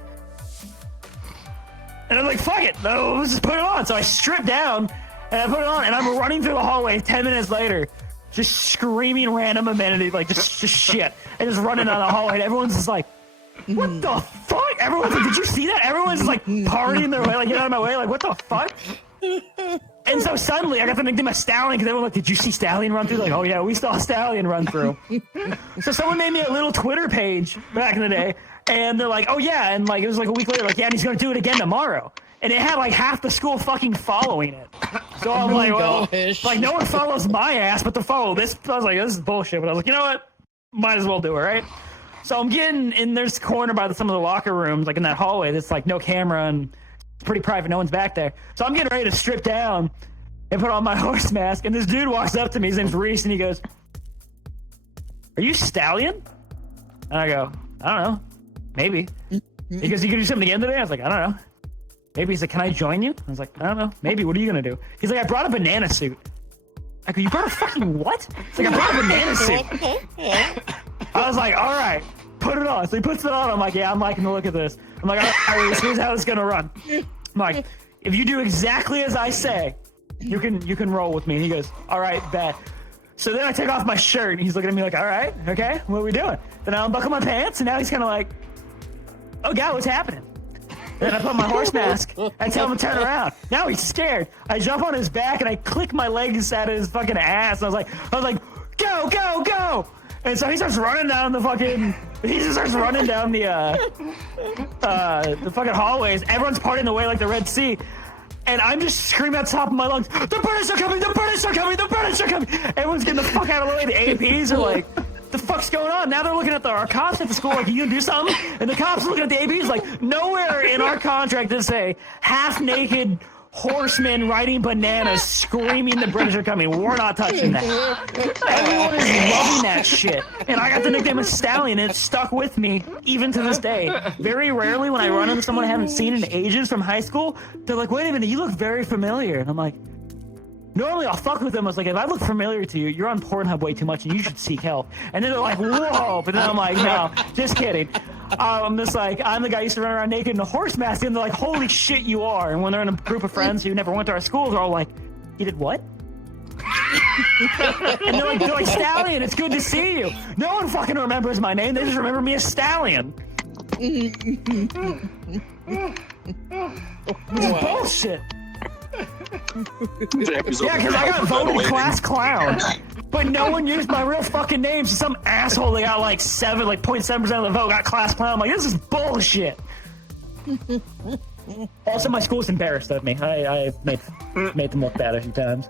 And I'm like, fuck it, no, let's just put it on. So I stripped down, and I put it on, and I'm running through the hallway 10 minutes later, just screaming random amenity, like just shit, and just running down the hallway, and everyone's just like, what the fuck? Everyone's like, did you see that? Everyone's just like partying their way, like, get out of my way, like, what the fuck? And so suddenly I got the nickname of Stallion because everyone like, did you see Stallion run through? Like, oh yeah, we saw Stallion run through. So someone made me a little Twitter page back in the day, and they're like, oh yeah, and like it was like a week later, like, yeah, and he's gonna do it again tomorrow. And it had like half the school fucking following it. So I'm like, well, like no one follows my ass, but to follow this, I was like, this is bullshit. But I was like, you know what? Might as well do it, right? So I'm getting in this corner by some of the locker rooms, like in that hallway. That's like no camera and it's pretty private. No one's back there. So I'm getting ready to strip down and put on my horse mask. And this dude walks up to me. His name's Reese, and he goes, "Are you Stallion?" And I go, "I don't know, maybe." He goes, "You gonna do something again today?" I was like, "I don't know." Maybe. He's like, "Can I join you?" I was like, "I don't know. Maybe. What are you gonna do?" He's like, "I brought a banana suit." I go, "You brought a fucking what?" He's like, "I brought a banana suit." I was like, "All right, put it on." So he puts it on. I'm like, "Yeah, I'm liking the look of this." I'm like, "All right, here's how it's gonna run." I'm like, "If you do exactly as I say, you can roll with me." And he goes, "All right, bet." So then I take off my shirt, and he's looking at me like, "All right, okay, what are we doing?" Then I unbuckle my pants, and now he's kind of like, "Oh God, what's happening?" Then I put my horse mask. I tell him to turn around. Now he's scared. I jump on his back and I click my legs out of his fucking ass. I was like, go, go, go! And so he starts running down the fucking. He just starts running down the fucking hallways. Everyone's partying away like the Red Sea. And I'm just screaming at the top of my lungs, the British are coming, the British are coming, the British are coming! Everyone's getting the fuck out of the way. The APs are like, the fuck's going on? Now they're looking at our cops at the school like, you gonna do something? And the cops are looking at the APs like, nowhere in our contract does say half-naked horsemen riding bananas screaming the British are coming. We're not touching that. Everyone is loving that shit. And I got the nickname of Stallion, and it's stuck with me even to this day. Very rarely when I run into someone I haven't seen in ages from high school, they're like, wait a minute, you look very familiar. And I'm like, normally I'll fuck with them. I was like, if I look familiar to you, you're on Pornhub way too much and you should seek help. And then they're like, whoa. But then I'm like, no, just kidding. I'm just like, I'm the guy who used to run around naked in a horse mask, and they're like, holy shit, you are. And when they're in a group of friends who never went to our school, they're all like, you did what? And they're like, Stallion, it's good to see you. No one fucking remembers my name. They just remember me as Stallion. This is bullshit. Yeah, because I got voted class clown, but no one used my real fucking name. So some asshole that got like 0.7% of the vote got class clown. I'm like, this is bullshit. Also, my school's embarrassed of me. I made them look bad a few times.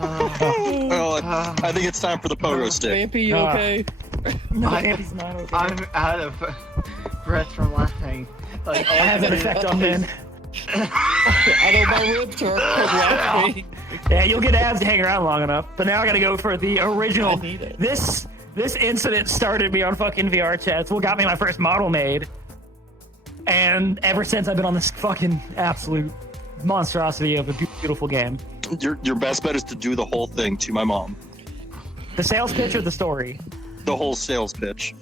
I think it's time for the pogo stick. Vampy, you okay? No, Vampy's not okay. I'm out of breath from laughing. Like, I have an effect on men. I know my ribs hurt. Laughing. Yeah, you'll get abs to hang around long enough. But now I gotta go for the original. I need it. This incident started me on fucking VR chat. It's what got me my first model made. And ever since, I've been on this fucking absolute monstrosity of a beautiful game. Your best bet is to do the whole thing to my mom. The sales pitch or the story? The whole sales pitch.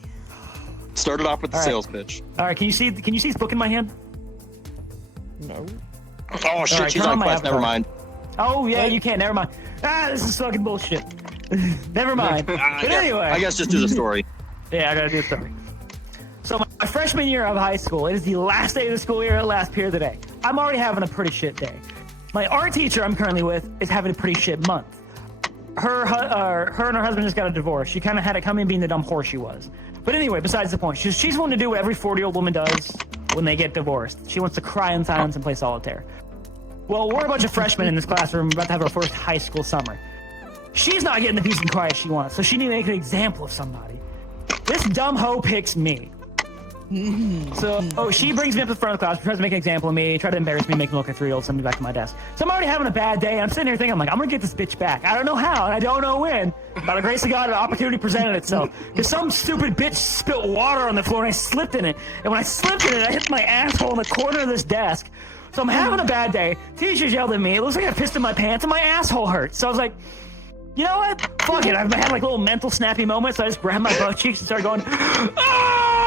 Started off with the sales pitch. All right, can you see his book in my hand? No. Oh shit, right, she's turn on on my quest. Never avatar. mind. Oh yeah, you can't. Never mind. This is fucking bullshit. Never mind. But anyway, I guess just do the story. yeah, I gotta do the story. So my freshman year of high school, it is the last day of the school year, last period of the day. I'm already having a pretty shit day. My art teacher I'm currently with is having a pretty shit month. Her and her husband just got a divorce. She kind of had it coming, being the dumb whore she was. But anyway, besides the point, she's wanting to do what every 40-year-old woman does when they get divorced. She wants to cry in silence and play solitaire. Well, we're a bunch of freshmen in this classroom about to have our first high school summer. She's not getting the peace and quiet she wants, so she needs to make an example of somebody. This dumb hoe picks me. So she brings me up to the front of the class, tries to make an example of me, try to embarrass me, make me look like a 3-year-old, send me back to my desk. So I'm already having a bad day, and I'm sitting here thinking, I'm like, I'm gonna get this bitch back. I don't know how, and I don't know when. By the grace of God, an opportunity presented itself. Because some stupid bitch spilt water on the floor, and I slipped in it. And when I slipped in it, I hit my asshole in the corner of this desk. So I'm having a bad day. Teachers yelled at me. It looks like I pissed in my pants, and my asshole hurts. So I was like, you know what? Fuck it. I've had like little mental snappy moments, so I just grabbed my butt cheeks and started going, ah!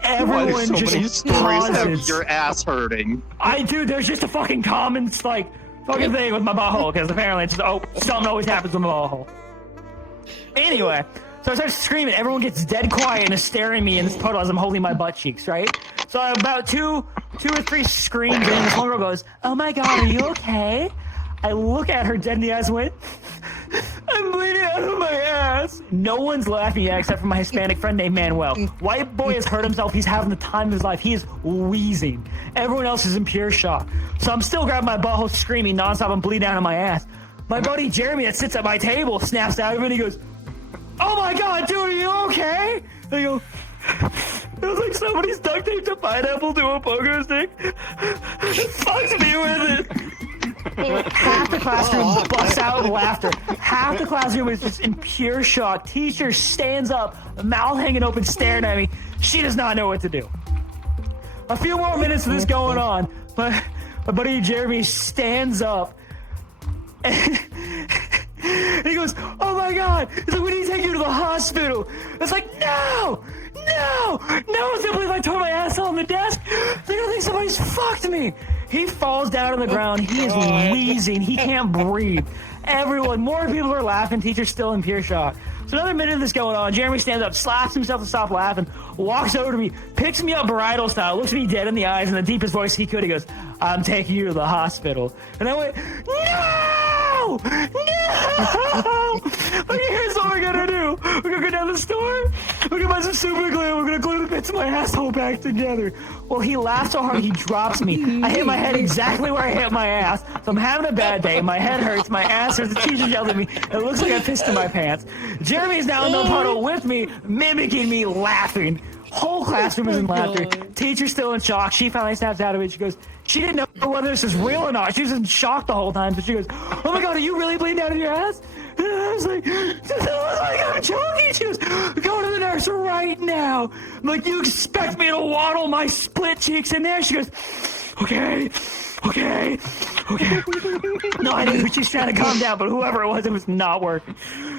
Everyone Why do so just many stories have pauses. your ass hurting? There's just a fucking common, like, fucking thing with my butthole, because apparently it's just, something always happens with my butthole. Anyway, so I start screaming, everyone gets dead quiet and is staring at me in this puddle as I'm holding my butt cheeks, right? So about two or three screams, and this one girl goes, oh my god, are you okay? I look at her dead in the eyes and went, I'm bleeding out of my ass. No one's laughing yet except for my Hispanic friend named Manuel. White boy has hurt himself. He's having the time of his life. He is wheezing. Everyone else is in pure shock. So I'm still grabbing my butthole, screaming nonstop and bleeding out of my ass. My buddy Jeremy that sits at my table snaps out of it and he goes, oh my god, dude, are you okay? And I go, it was like somebody's duct taped a pineapple to a pogo stick. Fucks me with it. Half the classroom busts out in laughter. Half the classroom is just in pure shock. Teacher stands up, mouth hanging open, staring at me. She does not know what to do. A few more minutes of this going on, but my buddy Jeremy stands up and he goes, oh my god. He's like, we need to take you to the hospital. It's like, no one's gonna believe I tore my ass on the desk. They're gonna think somebody's fucked me. He falls down on the ground. He is wheezing. He can't breathe. More people are laughing. Teacher's still in pure shock. So another minute of this going on. Jeremy stands up, slaps himself to stop laughing, walks over to me, picks me up bridal style, looks me dead in the eyes in the deepest voice he could. He goes, "I'm taking you to the hospital." And I went, "No! No! Okay, here's what we're gonna do. We're gonna go down to the store. We're gonna buy some super glue. We're gonna glue the bits of my asshole back together." Well, he laughed so hard he drops me. I hit my head exactly where I hit my ass. So I'm having a bad day. My head hurts. My ass hurts. The teacher yelled at me. It looks like I pissed in my pants. Jeremy's now in the puddle with me, mimicking me laughing. Whole classroom is in laughter. Teacher's still in shock. She finally snaps out of it. She goes, she didn't know whether this is real or not. She was in shock the whole time. So she goes, "Oh my God, are you really bleeding out of your ass?" And I was like, "I'm choking." She goes, "Go to the nurse right now." I'm like, "You expect me to waddle my split cheeks in there?" She goes, "Okay. Okay." No idea. She's trying to calm down, but whoever it was not working.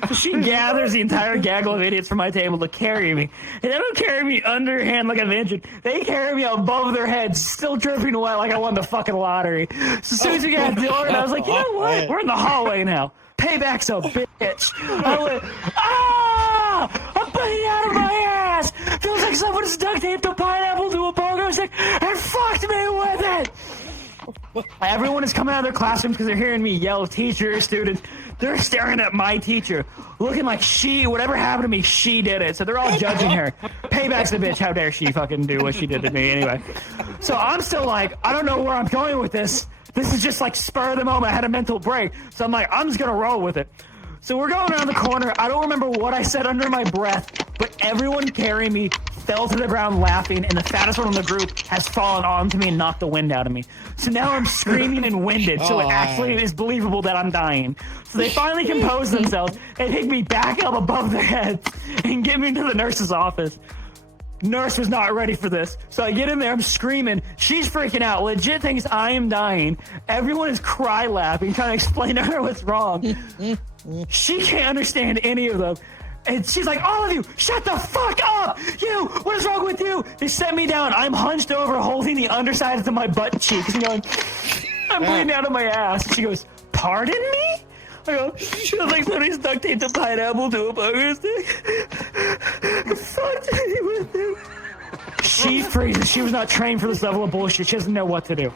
So she gathers the entire gaggle of idiots from my table to carry me. And they don't carry me underhand like I'm injured. They carry me above their heads, still dripping wet like I won the fucking lottery. So as soon as we got to the door, I was like, "You know what? We're in the hallway now. Payback's a bitch." I went, "Ah! I'm bleeding out of my ass! Feels like someone has duct taped a pineapple to a pogo stick and fucked me with it!" Everyone is coming out of their classrooms because they're hearing me yell, teacher, students. They're staring at my teacher, looking like whatever happened to me, she did it. So they're all judging her. Payback's a bitch. How dare she fucking do what she did to me anyway. So I'm still like, I don't know where I'm going with this. This is just like spur of the moment. I had a mental break. So I'm like, I'm just going to roll with it. So we're going around the corner. I don't remember what I said under my breath, but everyone carrying me fell to the ground laughing, and the fattest one in the group has fallen onto me and knocked the wind out of me. So now I'm screaming and winded, so it actually is believable that I'm dying. So they finally compose themselves and pick me back up above their heads and get me into the nurse's office. Nurse was not ready for this. So I get in there, I'm screaming. She's freaking out, legit thinks I am dying. Everyone is cry laughing, trying to explain to her what's wrong. She can't understand any of them. And she's like, "All of you, shut the fuck up! You, what is wrong with you?" They set me down. I'm hunched over, holding the undersides of my butt cheeks and going, "I'm bleeding out of my ass." She goes, "Pardon me?" I go, "Feels like somebody's duct taped a pineapple to a pogo stick." The fuck did he with him? She freezes. She was not trained for this level of bullshit. She doesn't know what to do.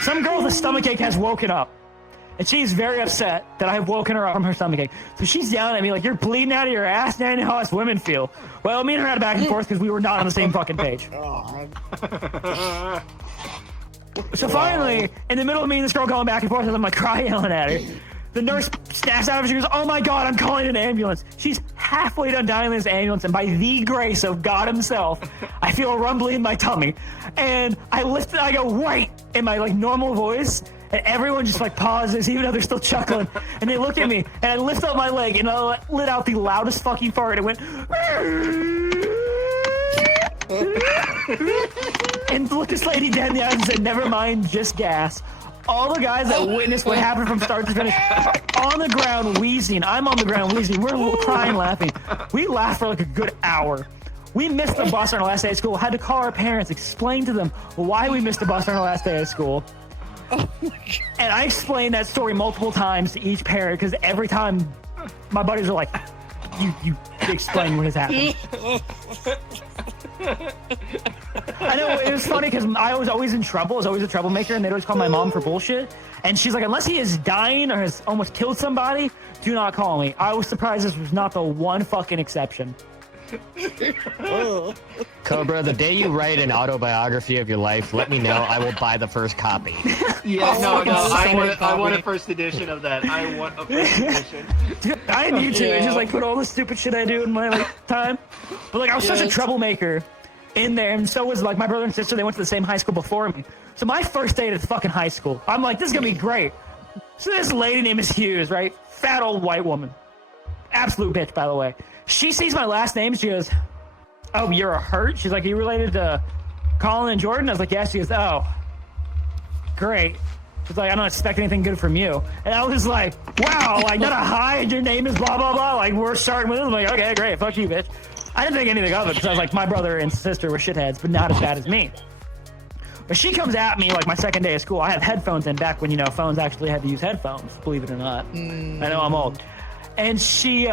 Some girl with a stomachache has woken up. And she's very upset that I've woken her up from her stomachache. So she's yelling at me like, "You're bleeding out of your ass, now you know how us women feel." Well, me and her had a back and forth because we were not on the same fucking page. So finally, in the middle of me and this girl going back and forth, I'm like cry yelling at her. The nurse snaps out of her. She goes, "Oh my God, I'm calling an ambulance." She's halfway done dialing this ambulance, and by the grace of God himself, I feel a rumbling in my tummy. And I go, "Wait," in my like normal voice. And everyone just like pauses, even though they're still chuckling. And they look at me, and I lift up my leg, and I let out the loudest fucking fart. And it went, and looked this lady dead in the eyes and said, "Never mind, just gas." All the guys that witnessed what happened from start to finish are on the ground wheezing. I'm on the ground wheezing. We're crying, laughing. We laughed for like a good hour. We missed the bus on our last day of school. Had to call our parents, explain to them why we missed the bus on our last day of school. Oh my God. And I explained that story multiple times to each parent because every time my buddies were like, you explain what has happened. I know, it was funny because I was always in trouble. I was always a troublemaker, and they'd always call my mom for bullshit. And she's like, "Unless he is dying or has almost killed somebody, do not call me." I was surprised this was not the one fucking exception. Cobra, the day you write an autobiography of your life, let me know. I will buy the first copy. Yeah, no, I copy. want a first edition of that. I want a first edition. Dude, I need to just like put all the stupid shit I do in my like time. But like I was such a troublemaker in there, and so was like my brother and sister. They went to the same high school before me. So my first day at fucking high school, I'm like, this is gonna be great. So this lady named Miss Hughes, right? Fat old white woman. Absolute bitch, by the way. She sees my last name. She goes, "Oh, you're a Hurt?" She's like, "Are you related to Colin and Jordan?" I was like, "Yeah." She goes, "Oh, great." It's like, "I don't expect anything good from you." And I was like, "Wow, like not a hi, and your name is blah, blah, blah. Like we're starting with this." I'm like, "Okay, great. Fuck you, bitch." I didn't think anything of it because I was like, my brother and sister were shitheads, but not as bad as me. But she comes at me like my second day of school. I have headphones in back when, you know, phones actually had to use headphones, believe it or not. I know I'm old. And she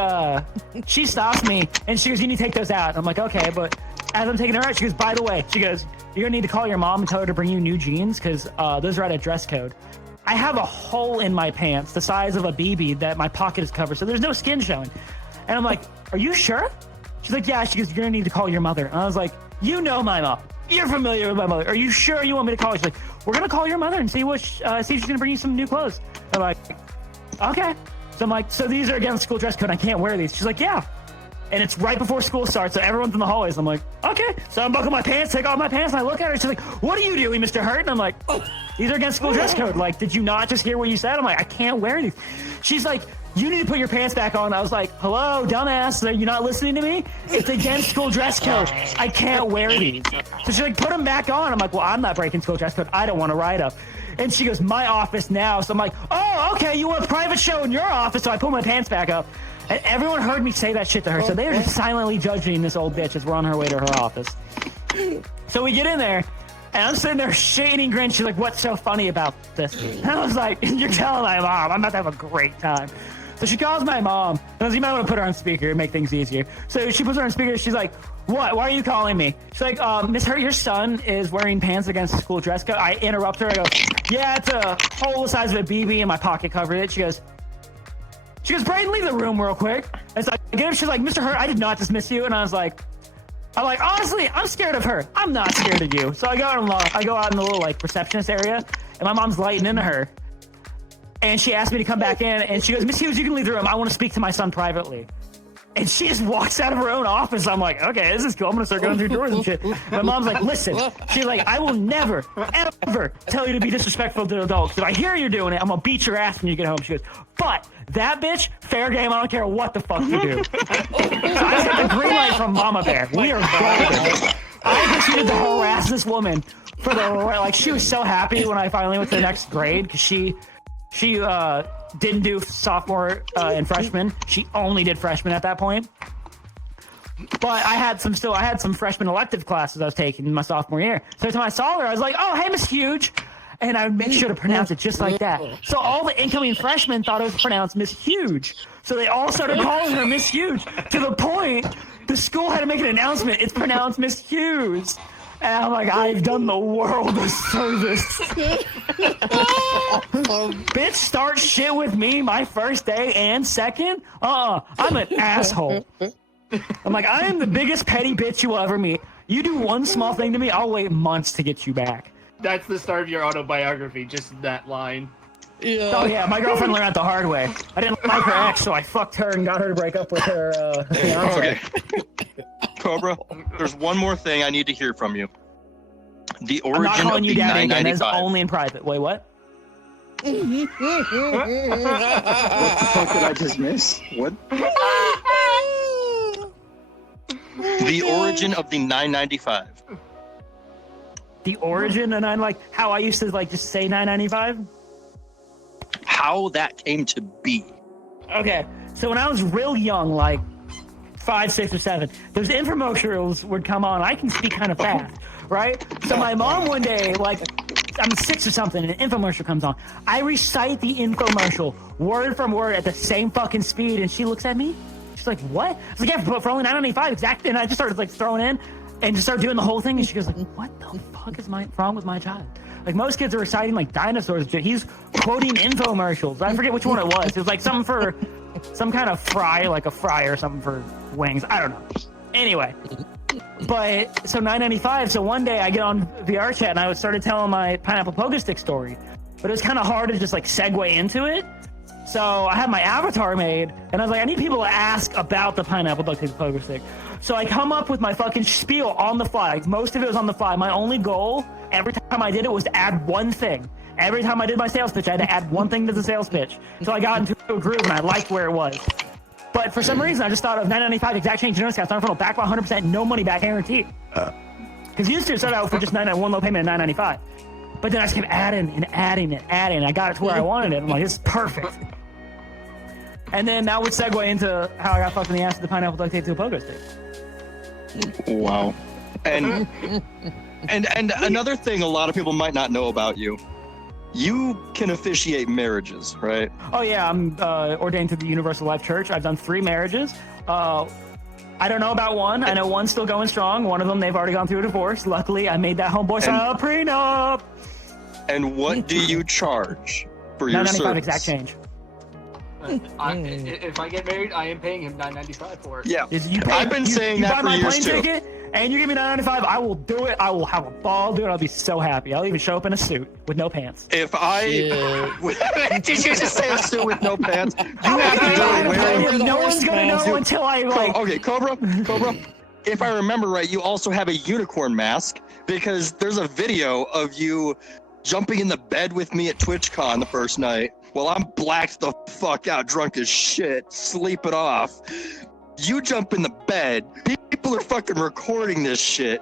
stops me and she goes, "You need to take those out." And I'm like, "Okay," but as I'm taking her out, she goes, "By the way," she goes, "you're gonna need to call your mom and tell her to bring you new jeans because those are out of dress code." I have a hole in my pants the size of a BB that my pocket is covered, so there's no skin showing. And I'm like, "Are you sure?" She's like, "Yeah." She goes, "You're gonna need to call your mother." And I was like, "You know my mom. You're familiar with my mother. Are you sure you want me to call her?" She's like, "We're gonna call your mother and see see if she's gonna bring you some new clothes." I'm like, "Okay." So I'm like, "So these are against school dress code. I can't wear these." She's like, "Yeah." And it's right before school starts, so everyone's in the hallways. I'm like, "Okay." So I unbuckle my pants, take off my pants, and I look at her. She's like, "What are you doing, Mr. Hurt?" And I'm like, "Oh, these are against school dress code. Like, did you not just hear what you said?" I'm like, "I can't wear these." She's like, "You need to put your pants back on." I was like, "Hello, dumbass. Are you not listening to me? It's against school dress code. I can't wear these." So she's like, "Put them back on." I'm like, "Well, I'm not breaking school dress code. I don't want to ride up." And she goes, "My office now." So I'm like, "Oh, okay. You want a private show in your office?" So I put my pants back up. And everyone heard me say that shit to her. So they were just silently judging this old bitch as we're on her way to her office. So we get in there. And I'm sitting there shading grin. She's like, "What's so funny about this?" And I was like, "You're telling my mom. I'm about to have a great time." So she calls my mom. And you might want to put her on speaker and make things easier. So she puts her on speaker. She's like, "What? Why are you calling me?" She's like, "Miss Hurt, your son is wearing pants against school dress code." I interrupt her. I go, "Yeah, it's a hole the size of a BB and my pocket covered it." She goes, "Brayden, leave the room real quick." And so I get up. She's like, "Mr. Hurt, I did not dismiss you." And I was like, "Honestly, I'm scared of her. I'm not scared of you." So I go out in the little like receptionist area, and my mom's lighting into her. And she asked me to come back in, and she goes, "Miss Hughes, you can leave the room. I want to speak to my son privately." And she just walks out of her own office. I'm like, "Okay, this is cool. I'm gonna start going through doors and shit." My mom's like, "Listen," she's like, "I will never, ever tell you to be disrespectful to adults. If I hear you're doing it, I'm gonna beat your ass when you get home." She goes, "But that bitch, fair game. I don't care what the fuck you do." So I got the green light from Mama Bear. We are golden. I proceeded to harass this woman for she was so happy when I finally went to the next grade because she didn't do sophomore and freshman. She only did freshman at that point. But I had some freshman elective classes I was taking in my sophomore year. So every time I saw her, I was like, "Oh, hey, Miss Huge." And I would make sure to pronounce it just like that. So all the incoming freshmen thought it was pronounced Miss Huge. So they all started calling her Miss Huge to the point the school had to make an announcement. It's pronounced Miss Hughes. And I'm like, I've done the world a service. Bitch, start shit with me my first day and second? I'm an asshole. I'm like, I am the biggest petty bitch you will ever meet. You do one small thing to me, I'll wait months to get you back. That's the start of your autobiography, just that line. Yeah. Oh yeah, my girlfriend learned that the hard way. I didn't like her ex, so I fucked her and got her to break up with her fiance. Okay. Cobra, there's one more thing I need to hear from you. The I'm not origin calling of you the daddy again. That's 995. only in private. Wait, what? What the fuck did I just miss? What? The origin of the 995. The origin, and I'm like, how I used to just say 995. How that came to be. Okay, so when I was real young, like 5, 6, or 7, those infomercials would come on. I can speak kind of fast, right? So my mom one day, I'm 6 or something, and an infomercial comes on. I recite the infomercial word from word at the same fucking speed, and she looks at me. She's like, "What?" I was like, "Yeah, for only 995 exactly." And I just started throwing in and just started doing the whole thing. And she goes like, "What the fuck is wrong with my child?" Like most kids are reciting dinosaurs and shit. He's quoting infomercials. I forget which one it was. It was something for some kind of fry, like a fry or something for wings. I don't know. Anyway, but so 995. So one day I get on VR chat and I started telling my pineapple pogo stick story, but it was kind of hard to just segue into it. So I had my avatar made, and I was like, I need people to ask about the pineapple duct tape pogo stick. So I come up with my fucking spiel on the fly. Most of it was on the fly. My only goal, every time I did it, was to add one thing. Every time I did my sales pitch, I had to add one thing to the sales pitch. So I got into a groove, and I liked where it was. But for some reason, I just thought of 995 exact change notice discount, starting from back by 100%, no money back guaranteed. Because used to start out for just one low payment at 995. But then I just kept adding and adding and adding. I got it to where I wanted it. I'm like, this is perfect. And then that would segue into how I got fucked in the ass with the pineapple duct tape to a pogo stick. Wow. And another thing a lot of people might not know about you you can officiate marriages, right? Oh yeah, I'm ordained to the Universal Life Church. I've done 3 marriages. I don't know about one. I know one's still going strong. One of them, they've already gone through a divorce. Luckily, I made that homeboy sign a prenup. And what do you charge for your $9.95 service? exact change. If I get married, I am paying him $9.95 for it. Yeah, You pay, I've been saying you that buy for my years plane too. ticket, and you give me $9.95. I will do it. I will have a ball, dude. I'll be so happy. I'll even show up in a suit with no pants. If I did you just say a suit with no pants? You have to I do have it a plan wearing. where no one's gonna know until I like. Okay, Cobra. If I remember right, you also have a unicorn mask because there's a video of you jumping in the bed with me at TwitchCon the first night. Well, I'm blacked the fuck out, drunk as shit, sleeping off. You jump in the bed. People are fucking recording this shit,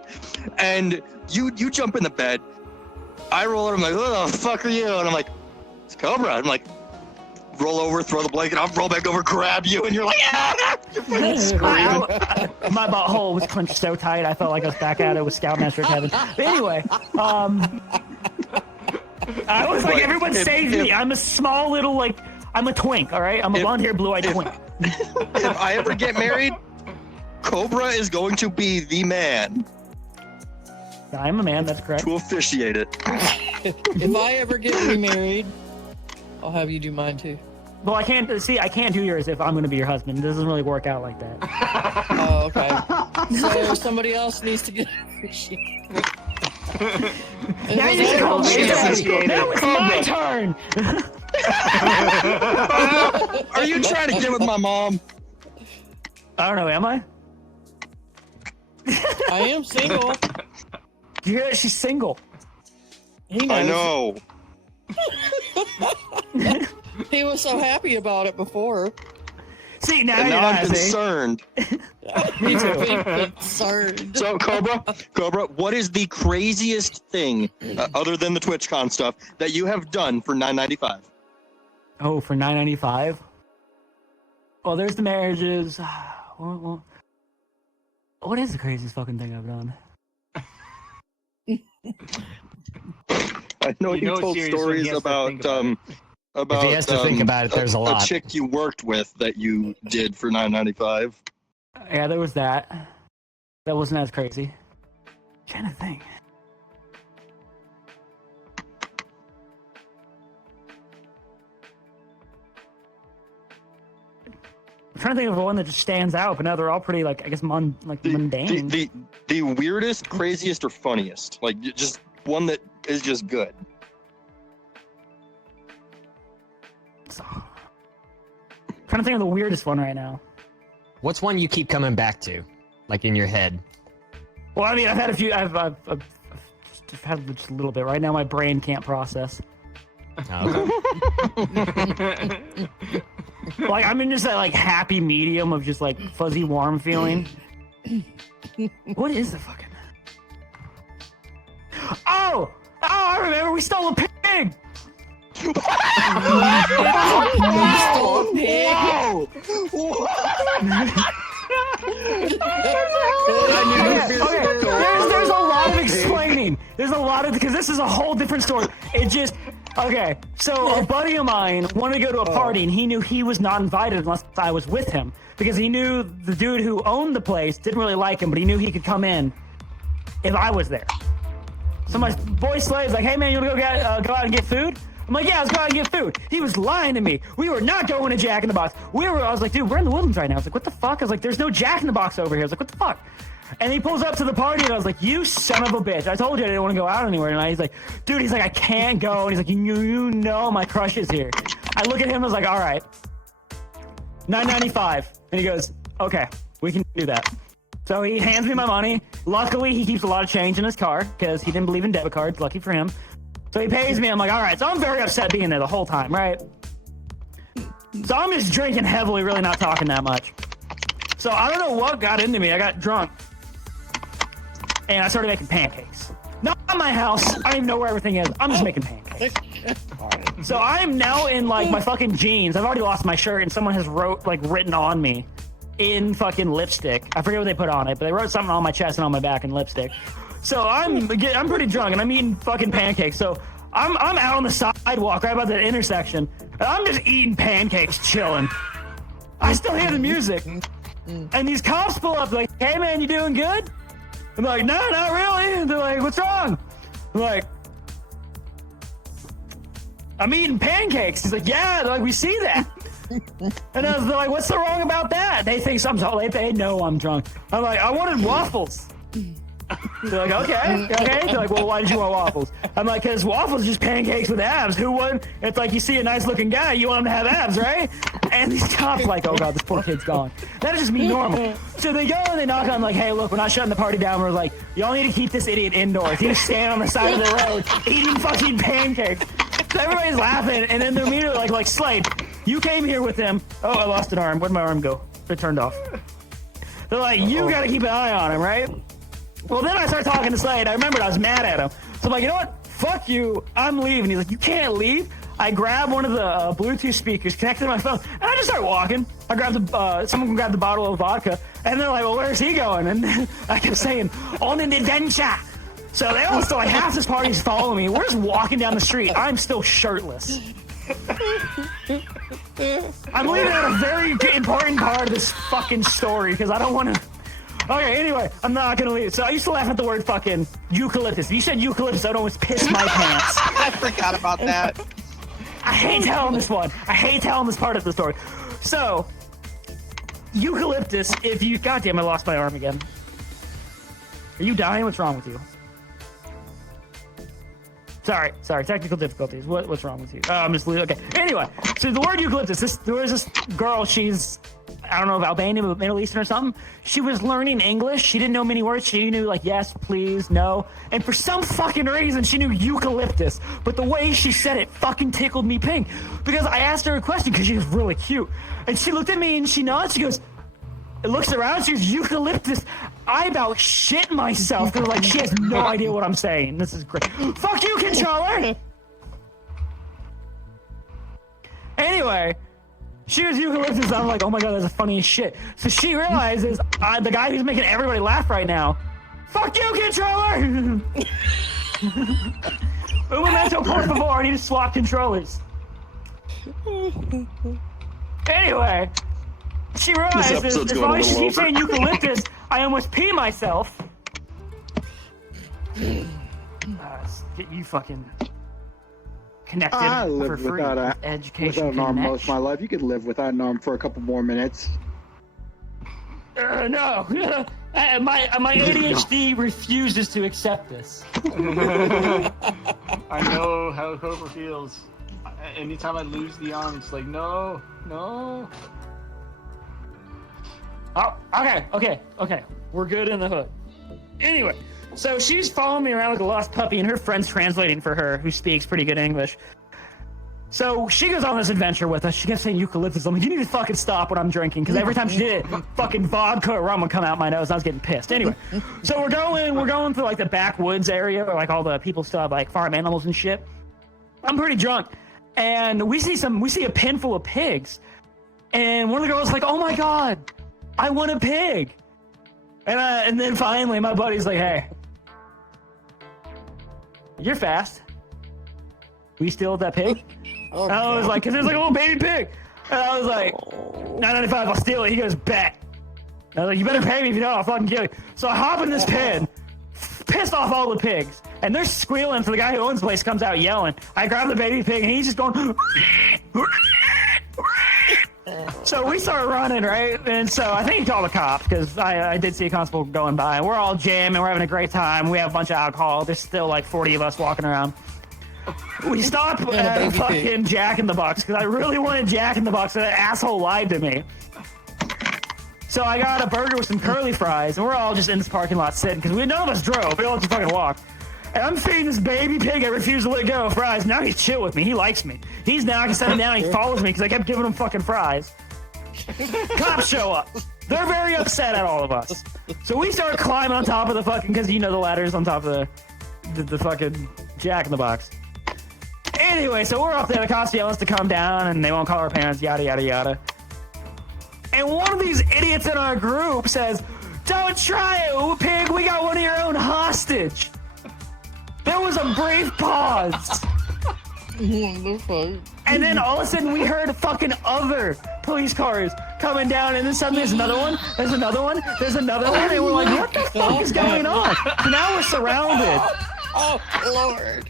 and you jump in the bed. I roll over. I'm like, "Who the fuck are you?" And I'm like, "It's Cobra." I'm like, roll over, throw the blanket off, roll back over, grab you, and you're like, "Ah!" You're fucking screaming. My butthole was clenched so tight, I felt like I was back at it with Scoutmaster Kevin. But anyway, I was like, everyone save me. I'm a small little, like, I'm a twink, all right? I'm a blonde-haired, blue-eyed twink. If I ever get married, Cobra is going to be the man I am a man, that's correct. to officiate it. If I ever get remarried, I'll have you do mine too. Well, I can't do yours if I'm going to be your husband. It doesn't really work out like that. Oh, okay. So somebody else needs to get appreciated. Now you just call me Jesus. daddy. Now it's my turn. Are you trying to get with my mom? I don't know, am I? I am single. You hear that? She's single. He knows. I know. He was so happy about it before. See, now And you're now I'm not, see? concerned. Me too. Concerned. So, Cobra, what is the craziest thing, other than the TwitchCon stuff, that you have done for $9.95? Oh, for $9.95? Well, there's the marriages. What is the craziest fucking thing I've done? I know you it's told serious when stories he has to about think about about If he has to think about it, there's a lot. A chick you worked with that you did for $9.95. Yeah, there was that. That wasn't as crazy. I'm trying to think. I'm trying to think of one that just stands out, but now they're all pretty, like, I guess, mundane. The weirdest, craziest, or funniest? Like, just one that is just good. So, trying to think of the weirdest one right now. What's one you keep coming back to, like in your head? Well, I mean, I've had a few. I've just had just a little bit. Right now, my brain can't process. Oh, okay. Like, I'm in just that, like, happy medium of just, like, fuzzy, warm feeling. What is the fucking... Oh! I remember! We stole a pig! You stole a pig? Okay, there's a lot of explaining. There's a lot of... Because this is a whole different story. It just... Okay, so a buddy of mine wanted to go to a party, and he knew he was not invited unless I was with him. Because he knew the dude who owned the place didn't really like him, but he knew he could come in if I was there. So my boy Slave's like, hey man, you want to go out and get food? I'm like, yeah, let's go out and get food. He was lying to me. We were not going to Jack in the Box. I was like, dude, we're in the Woodlands right now. I was like, what the fuck? I was like, there's no Jack in the Box over here. I was like, what the fuck? And he pulls up to the party, and I was like, you son of a bitch. I told you I didn't want to go out anywhere tonight. He's like, dude, he's like, I can't go. And he's like, you know my crush is here. I look at him, and I was like, all right. $9.95. And he goes, okay, we can do that. So he hands me my money. Luckily, he keeps a lot of change in his car because he didn't believe in debit cards. Lucky for him. So he pays me. I'm like, all right. So I'm very upset being there the whole time, right? So I'm just drinking heavily, really not talking that much. So I don't know what got into me. I got drunk. And I started making pancakes. Not in my house. I don't even know where everything is. I'm just making pancakes. So I'm now in, like, my fucking jeans. I've already lost my shirt, and someone has written on me in fucking lipstick. I forget what they put on it, but they wrote something on my chest and on my back in lipstick. So I'm pretty drunk, and I'm eating fucking pancakes. So I'm out on the sidewalk right by the intersection, and I'm just eating pancakes, chilling. I still hear the music, and these cops pull up, like, "Hey man, you doing good?" I'm like, "No, not really." And they're like, "What's wrong?" I'm like, "I'm eating pancakes." He's like, "Yeah." They're like, "We see that." And I was like, "What's so wrong about that?" They think something. They know I'm drunk. I'm like, "I wanted waffles." They're like, okay. They're like, "Well, why did you want waffles?" I'm like, "Because waffles are just pancakes with abs. Who wouldn't?" It's like you see a nice looking guy, you want him to have abs, right? And these cops like, "Oh god, this poor kid's gone." That is just me normal. So they go and they knock on, like, "Hey, look, we're not shutting the party down." We're like, "Y'all need to keep this idiot indoors. He's standing on the side of the road eating fucking pancakes." So everybody's laughing, and then they're immediately like, "Slade, you came here with him." "Oh, I lost an arm. Where'd my arm go?" "It turned off." They're like, "You gotta keep an eye on him, right?" Well, then I started talking to Slade. I remembered I was mad at him. So I'm like, "You know what? Fuck you. I'm leaving." He's like, "You can't leave." I grab one of the Bluetooth speakers, connected to my phone, and I just start walking. I grabbed someone grabbed the bottle of vodka, and they're like, "Well, where's he going?" And I kept saying, "On an adventure." So they all still, like, half this party's following me. We're just walking down the street. I'm still shirtless. I'm leaving out a very important part of this fucking story because I don't want to. Okay, anyway, I'm not gonna leave. So I used to laugh at the word fucking eucalyptus. If you said eucalyptus, I'd almost piss my pants. I forgot about that. I hate telling this one. I hate telling this part of the story. So, eucalyptus, if you... Goddamn, I lost my arm again. Are you dying? What's wrong with you? Sorry, technical difficulties. What's wrong with you? I'm just leaving. Okay. Anyway, so the word eucalyptus, there was this girl, she's... I don't know if Albanian, but Middle Eastern or something. She was learning English. She didn't know many words. She knew, like, yes, please, no. And for some fucking reason, she knew eucalyptus. But the way she said it fucking tickled me pink. Because I asked her a question because she was really cute. And she looked at me and she nods. She goes, it looks around. She goes, eucalyptus. I about shit myself. They're like, she has no idea what I'm saying. This is great. Fuck you, controller. Anyway. She was eucalyptus. I'm like, oh my god, that's the funniest shit. So she realizes the guy who's making everybody laugh right now. Fuck you, controller! Un momento, por favor. I need to swap controllers. Anyway, she realizes as long as she keeps saying eucalyptus, I almost pee myself. Get you fucking connected I lived for free. without Education an arm most of my connection. life. You could live without an arm for a couple more minutes. No. My ADHD refuses to accept this. I know how Cobra feels. Anytime I lose the arm, it's like, no. Oh, okay. We're good in the hood. Anyway, so she's following me around like a lost puppy, and her friend's translating for her, who speaks pretty good English. So she goes on this adventure with us. She kept saying eucalyptus. I'm like, you need to fucking stop when I'm drinking, because every time she did it, fucking vodka or rum would come out my nose, and I was getting pissed. Anyway, so we're going through like the backwoods area where like all the people still have like farm animals and shit. I'm pretty drunk, and we see a pen full of pigs, and one of the girls is like, oh my god, I want a pig. And then finally my buddy's like, hey, you're fast. We steal that pig? Oh, And I was like, because there's like a little baby pig. And I was like, $9.95, I'll steal it. He goes, bet. And I was like, you better pay me if you don't, I'll fucking kill you. So I hop in this pen, pissed off all the pigs. And they're squealing, so the guy who owns the place comes out yelling. I grab the baby pig, and he's just going... So we start running, right? And so I think he called the cops, because I did see a constable going by. And we're all jamming, we're having a great time. We have a bunch of alcohol. There's still like 40 of us walking around. We stopped at fucking Jack in the Box, because I really wanted Jack in the Box, and that asshole lied to me. So I got a burger with some curly fries, and we're all just in this parking lot sitting, because none of us drove. We all just fucking walked. And I'm feeding this baby pig. I refuse to let go of fries. Now he's chill with me. He likes me. He's now, I can set him down. He follows me because I kept giving him fucking fries. Cops show up. They're very upset at all of us. So we start climbing on top of the fucking, because you know the ladders on top of the fucking Jack in the Box. Anyway, so we're up there. The cops yell us to come down, and they won't call our parents, yada, yada, yada. And one of these idiots in our group says, don't try it, pig. We got one of your own hostage. There was a brief pause. What the fuck? And then all of a sudden we heard fucking other police cars coming down, and then suddenly there's another one, there's another one, there's another one, and we're like, what the fuck is going on? So now we're surrounded. Oh, Lord.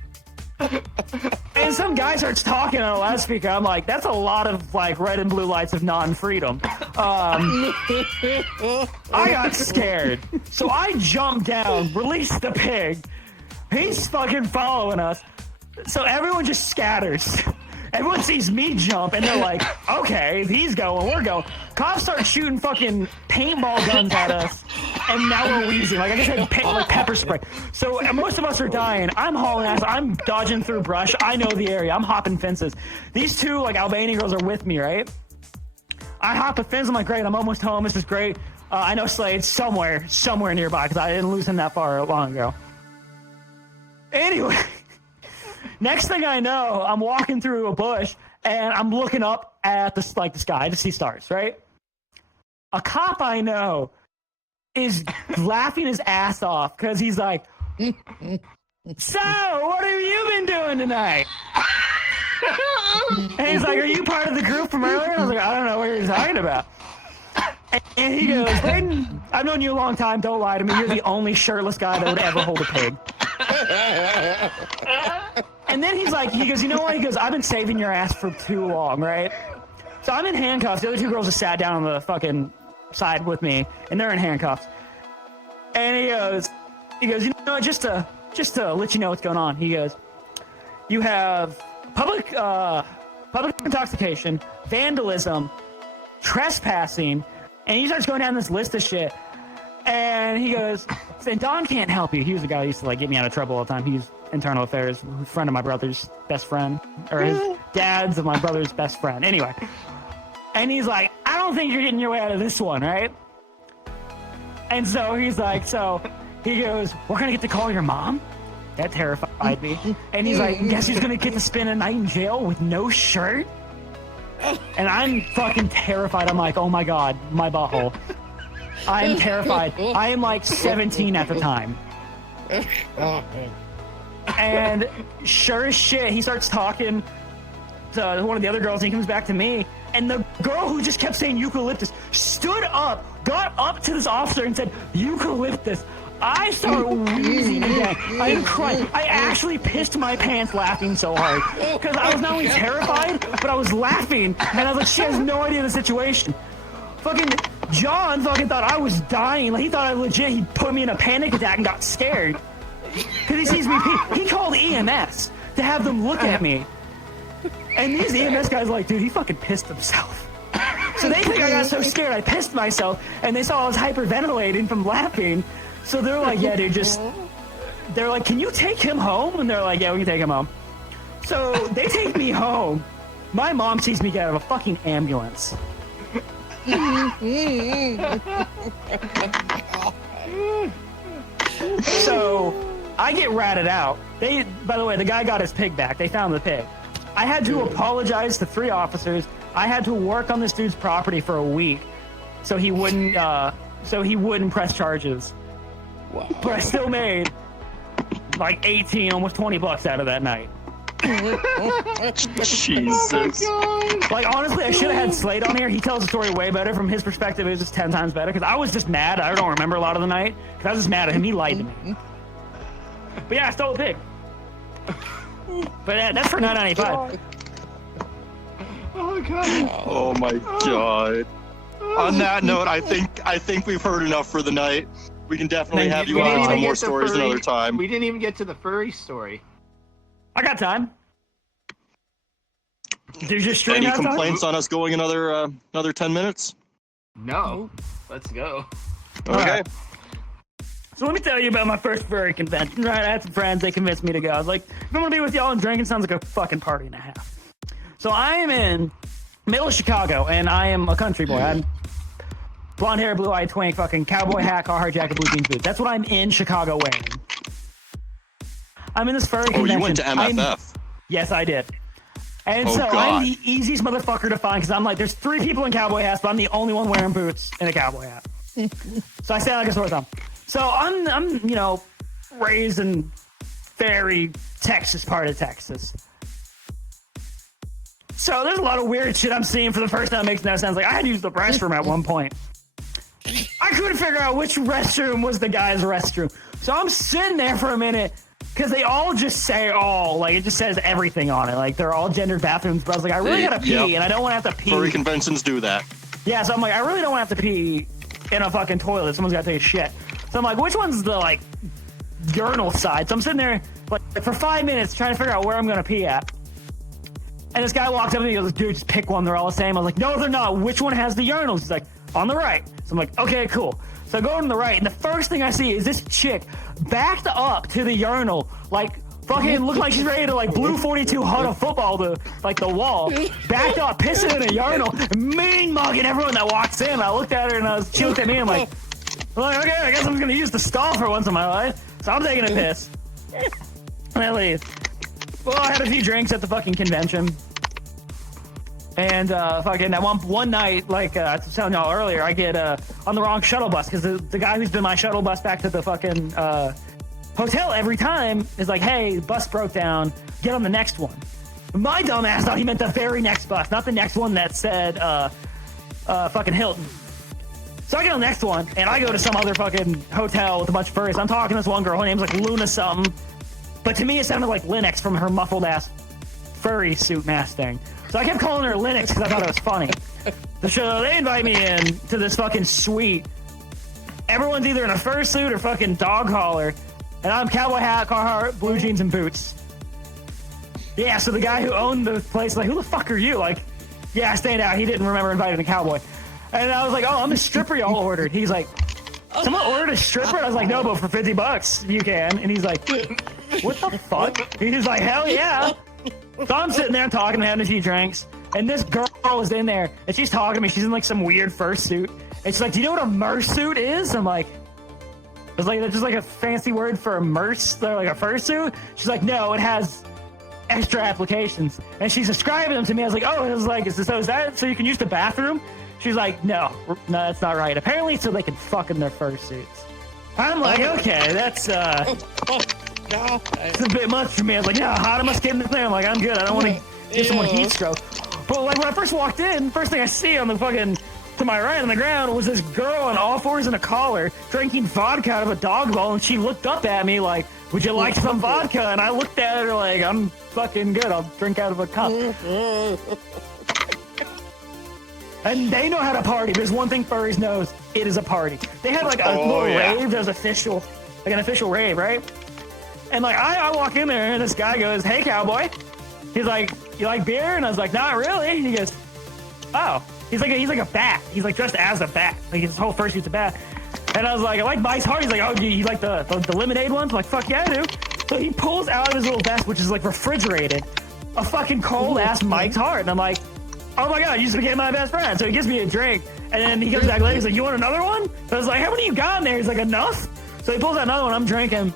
And some guy starts talking on a loudspeaker. I'm like, that's a lot of like red and blue lights of non-freedom. I got scared. So I jumped down, released the pig. He's fucking following us. So everyone just scatters. Everyone sees me jump, and they're like, okay, he's going, we're going. Cops start shooting fucking paintball guns at us, and now we're wheezing. Like, I guess like pepper spray. So most of us are dying. I'm hauling ass. I'm dodging through brush. I know the area. I'm hopping fences. These two, like, Albanian girls are with me, right? I hop a fence. I'm like, great, I'm almost home. This is great. I know Slade's somewhere nearby, because I didn't lose him that far long ago. Anyway. Next thing I know, I'm walking through a bush and I'm looking up at the sky to see stars, right? A cop I know is laughing his ass off because he's like, so, what have you been doing tonight? And he's like, are you part of the group from earlier? And I was like, I don't know what you're talking about. And he goes, Braden, I've known you a long time, don't lie to me. You're the only shirtless guy that would ever hold a pig. And then he goes, you know what? He goes, I've been saving your ass for too long, right? So I'm in handcuffs. The other two girls just sat down on the fucking side with me, and they're in handcuffs. And he goes, you know, just to let you know what's going on. He goes, you have public intoxication, vandalism, trespassing, and he starts going down this list of shit. And he goes, and Don can't help you. He was the guy who used to like get me out of trouble all the time. He's internal affairs, a friend of my brother's best friend, or his dad's of my brother's best friend. Anyway, and he's like, I don't think you're getting your way out of this one, right? And so he's like, he goes, we're gonna get to call your mom? That terrified me. And he's like, guess who's gonna get to spend a night in jail with no shirt? And I'm fucking terrified. I'm like, oh my god, my butthole. I'm terrified. I am like 17 at the time. And sure as shit, he starts talking to one of the other girls, and he comes back to me. And the girl who just kept saying eucalyptus stood up, got up to this officer and said, eucalyptus. I started wheezing again. I am crying. I actually pissed my pants laughing so hard. Because I was not only terrified, but I was laughing. And I was like, she has no idea the situation. Fucking John fucking thought I was dying. Like, he thought I legit, he put me in a panic attack and got scared. Because he sees me, he called EMS to have them look at me. And these EMS guys are like, dude, he fucking pissed himself. So they think I got so scared I pissed myself, and they saw I was hyperventilating from laughing. So they're like, yeah, dude, they're like, can you take him home? And they're like, yeah, we can take him home. So they take me home. My mom sees me get out of a fucking ambulance. So I get ratted out. By the way, the guy got his pig back. They found the pig. I had to apologize to 3 officers. I had to work on this dude's property for a week, so he wouldn't press charges. Wow. But I still made like 18, almost $20 out of that night. Jesus. Like, honestly, I should have had Slade on here. He tells the story way better. From his perspective, it was just 10 times better. Because I was just mad. I don't remember a lot of the night. Because I was just mad at him. He lied to me. But yeah, I stole a pig. But yeah, that's for $9.95. Oh god. Oh my god. On that note, I think we've heard enough for the night. We can definitely have you on and tell more stories another time. We didn't even get to the furry story. I got time. Did your stream Any have complaints on us going another 10 minutes? No. Let's go. Okay. Right. So let me tell you about my first furry convention. Right, I had some friends. They convinced me to go. I was like, if I'm gonna be with y'all and drinking, sounds like a fucking party and a half. So I am in middle of Chicago, and I am a country boy. I'm blonde hair, blue-eyed twink, fucking cowboy hat, Carhartt jacket, blue jeans boots. That's what I'm in Chicago wearing. I'm in this furry convention. Oh, you went to MFF. Yes, I did. And so God. I'm the easiest motherfucker to find because I'm like, there's 3 people in cowboy hats, but I'm the only one wearing boots in a cowboy hat. So I stand like a sore thumb. So I'm you know, raised in very Texas part of Texas. So there's a lot of weird shit I'm seeing for the first time. It makes no sense. Like I had to use the restroom at one point. I couldn't figure out which restroom was the guy's restroom. So I'm sitting there for a minute because they all just say all. Like it just says everything on it. Like they're all gendered bathrooms. But I was like, I really gotta pee, and I don't want to have to pee. Furry conventions do that. Yeah, so I'm like, I really don't want to have to pee in a fucking toilet. Someone's got to take a shit. So I'm like, which one's the, like, urinal side? So I'm sitting there, like, for 5 minutes trying to figure out where I'm going to pee at. And this guy walks up to me and goes, dude, just pick one. They're all the same. I was like, no, they're not. Which one has the urinals? He's like, on the right. So I'm like, okay, cool. So I go on the right, and the first thing I see is this chick backed up to the urinal, like, fucking looked like she's ready to, like, Blue 42 hut a football to, like, the wall. Backed up, pissing in a urinal, mean mugging everyone that walks in. I looked at her, and she looked at me, and I'm like, okay, I guess I'm gonna use the stall for once in my life. So I'm taking a piss. And I leave. Well, I had a few drinks at the fucking convention. And fucking that one night, like I was telling y'all earlier, I get on the wrong shuttle bus because the guy who's been my shuttle bus back to the fucking hotel every time is like, hey, bus broke down, get on the next one. My dumbass thought he meant the very next bus, not the next one that said fucking Hilton. So I get on the next one, and I go to some other fucking hotel with a bunch of furries. I'm talking to this one girl, her name's like Luna something. But to me, it sounded like Linux from her muffled-ass furry suit mask thing. So I kept calling her Linux because I thought it was funny. So they invite me in to this fucking suite. Everyone's either in a fursuit or fucking dog collar. And I'm cowboy hat, Carhartt, blue jeans, and boots. Yeah, so the guy who owned the place is like, who the fuck are you? Like, yeah, I stayed out. He didn't remember inviting a cowboy. And I was like, oh, I'm the stripper y'all ordered. He's like, someone ordered a stripper? I was like, no, but for $50 you can. And he's like, what the fuck? He's like, hell yeah. So I'm sitting there talking, having a few drinks. And this girl is in there, and she's talking to me. She's in like some weird fursuit. And she's like, do you know what a mersuit is? I'm like, it's like just like a fancy word for immerse, like a fursuit. She's like, no, it has extra applications. And she's describing them to me. I was like, oh, it was like, is that so you can use the bathroom? She's like, no, that's not right. Apparently, so they can fuck in their fursuits. I'm like, okay, that's it's a bit much for me. I was like, yeah, hot am I getting in there? I'm like, I'm good. I don't want to give someone heat stroke. But like when I first walked in, first thing I see on the fucking to my right on the ground was this girl on all fours in a collar drinking vodka out of a dog bowl, and she looked up at me like, would you like some vodka? And I looked at her like, I'm fucking good. I'll drink out of a cup. And they know how to party. There's one thing furries knows. It is a party. They had like a little rave. There's official, like an official rave, right? And like I walk in there and this guy goes, hey cowboy. He's like, you like beer? And I was like, not really. And he goes, oh. He's like a bat. He's like dressed as a bat. Like his whole fursuit's a bat. And I was like, I like Mike's Heart. He's like, oh, do you like the lemonade ones? I'm like, fuck yeah, I do. So he pulls out of his little vest, which is like refrigerated, a fucking cold ass Mike's Heart. And I'm like, oh my god, you just became my best friend. So he gives me a drink, and then he comes back later. He's like, you want another one? So I was like, how many you got in there? He's like, enough. So he pulls out another one. I'm drinking,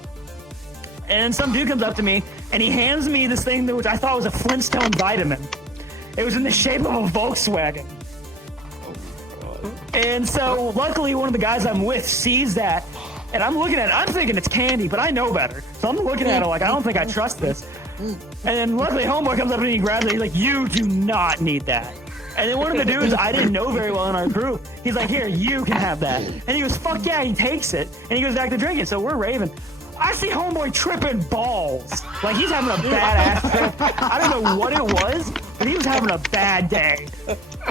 and some dude comes up to me, and he hands me this thing which I thought was a Flintstone vitamin. It was in the shape of a Volkswagen. And so luckily one of the guys I'm with sees that, and I'm looking at it. I'm thinking it's candy, but I know better. So I'm looking at it like, I don't think I trust this. And then luckily homeboy comes up and he grabs it. He's like, you do not need that. And then one of the dudes I didn't know very well in our group, he's like, here, you can have that. And he goes, fuck yeah, he takes it. And he goes back to drinking. So we're raving. I see homeboy tripping balls. Like he's having a badass trip. I don't know what it was, but he was having a bad day.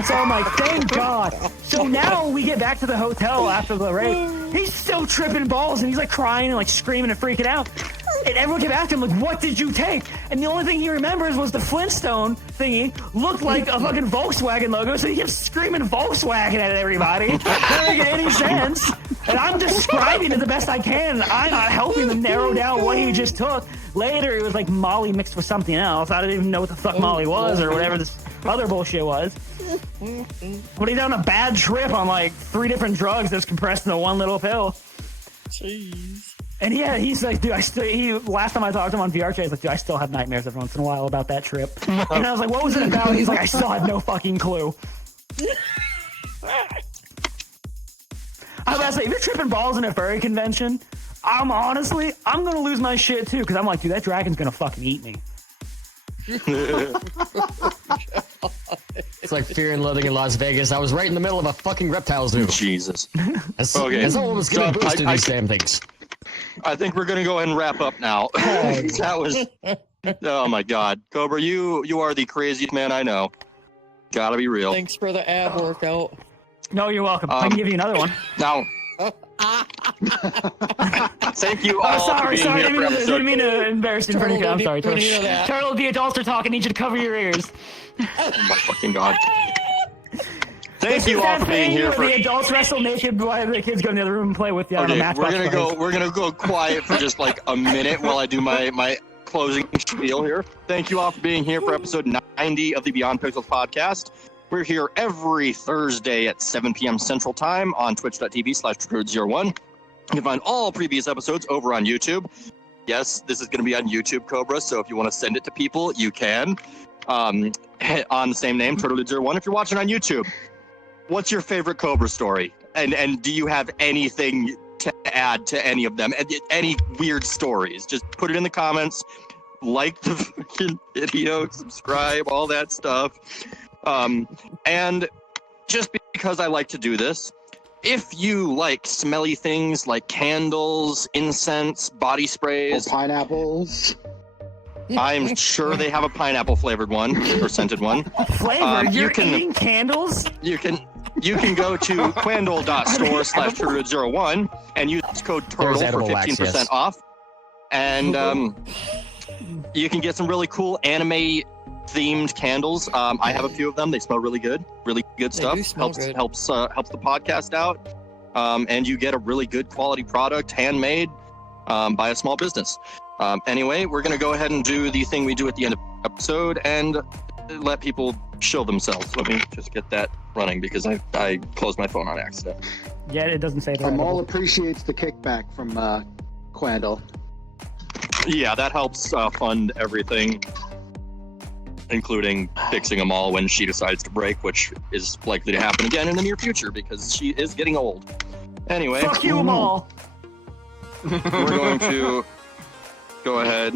So I'm like, thank God. So now we get back to the hotel after the rave. He's still tripping balls and he's like crying and like screaming and freaking out. And everyone kept asking him, like, what did you take? And the only thing he remembers was the Flintstone thingy looked like a fucking Volkswagen logo, so he kept screaming Volkswagen at everybody. It didn't make any sense. And I'm describing it the best I can. I'm not helping them narrow down what he just took. Later, it was like Molly mixed with something else. I didn't even know what the fuck Molly was or whatever this other bullshit was. But he's on a bad trip on like 3 different drugs that's compressed into one little pill. Jeez. And yeah, he's like, dude, last time I talked to him on VR chat, he's like, dude, I still have nightmares every once in a while about that trip. And I was like, what was it about? He's like, I still have no fucking clue. I was about to say, if you're tripping balls in a furry convention, I'm gonna lose my shit too, because I'm like, dude, that dragon's gonna fucking eat me. It's like Fear and Loathing in Las Vegas. I was right in the middle of a fucking reptile zoo. Jesus. Okay. And someone was giving boost to these damn things. I think we're gonna go ahead and wrap up now. That was. Oh my God, Cobra, you are the craziest man I know. Gotta be real. Thanks for the ab workout. No, you're welcome. I can give you another one. Now. Thank you all sorry, for being here for episode. Didn't mean to embarrass you in front of you. I'm sorry, Turtle, you know that. Turtle, the adults are talking. I need you to cover your ears. Oh my fucking God. Thank you all for being here. The adults wrestle naked while the kids go in the other room and play with you on a match. We're gonna go quiet for just like a minute while I do my closing spiel here. Thank you all for being here for episode 90 of the Beyond Pixels podcast. We're here every Thursday at 7 p.m. Central Time on twitch.tv/Triggered01. You can find all previous episodes over on YouTube. Yes, this is going to be on YouTube, Cobra, so if you want to send it to people, you can. On the same name, Turtle01. If you're watching on YouTube, what's your favorite Cobra story? And do you have anything to add to any of them? Any weird stories? Just put it in the comments. Like the fucking video, subscribe, all that stuff. And just because I like to do this, if you like smelly things like candles, incense, body sprays, Or pineapples. I'm sure they have a pineapple flavored one or scented one. Flavored? You're eating candles? You can go to quandle.store/Turtle01 and use code Turtle for 15% off. And you can get some really cool anime themed candles. I have a few of them. They smell really good stuff. Helps the podcast out. And you get a really good quality product, handmade by a small business. Anyway, we're gonna go ahead and do the thing we do at the end of the episode and let people show themselves. Let me just get that running because I closed my phone on accident. Yeah, it doesn't say that. Amal appreciates the kickback from Quandle. Yeah, that helps fund everything, including fixing them all when she decides to break, which is likely to happen again in the near future because she is getting old. Anyway. Fuck you, Amal! We're going to go ahead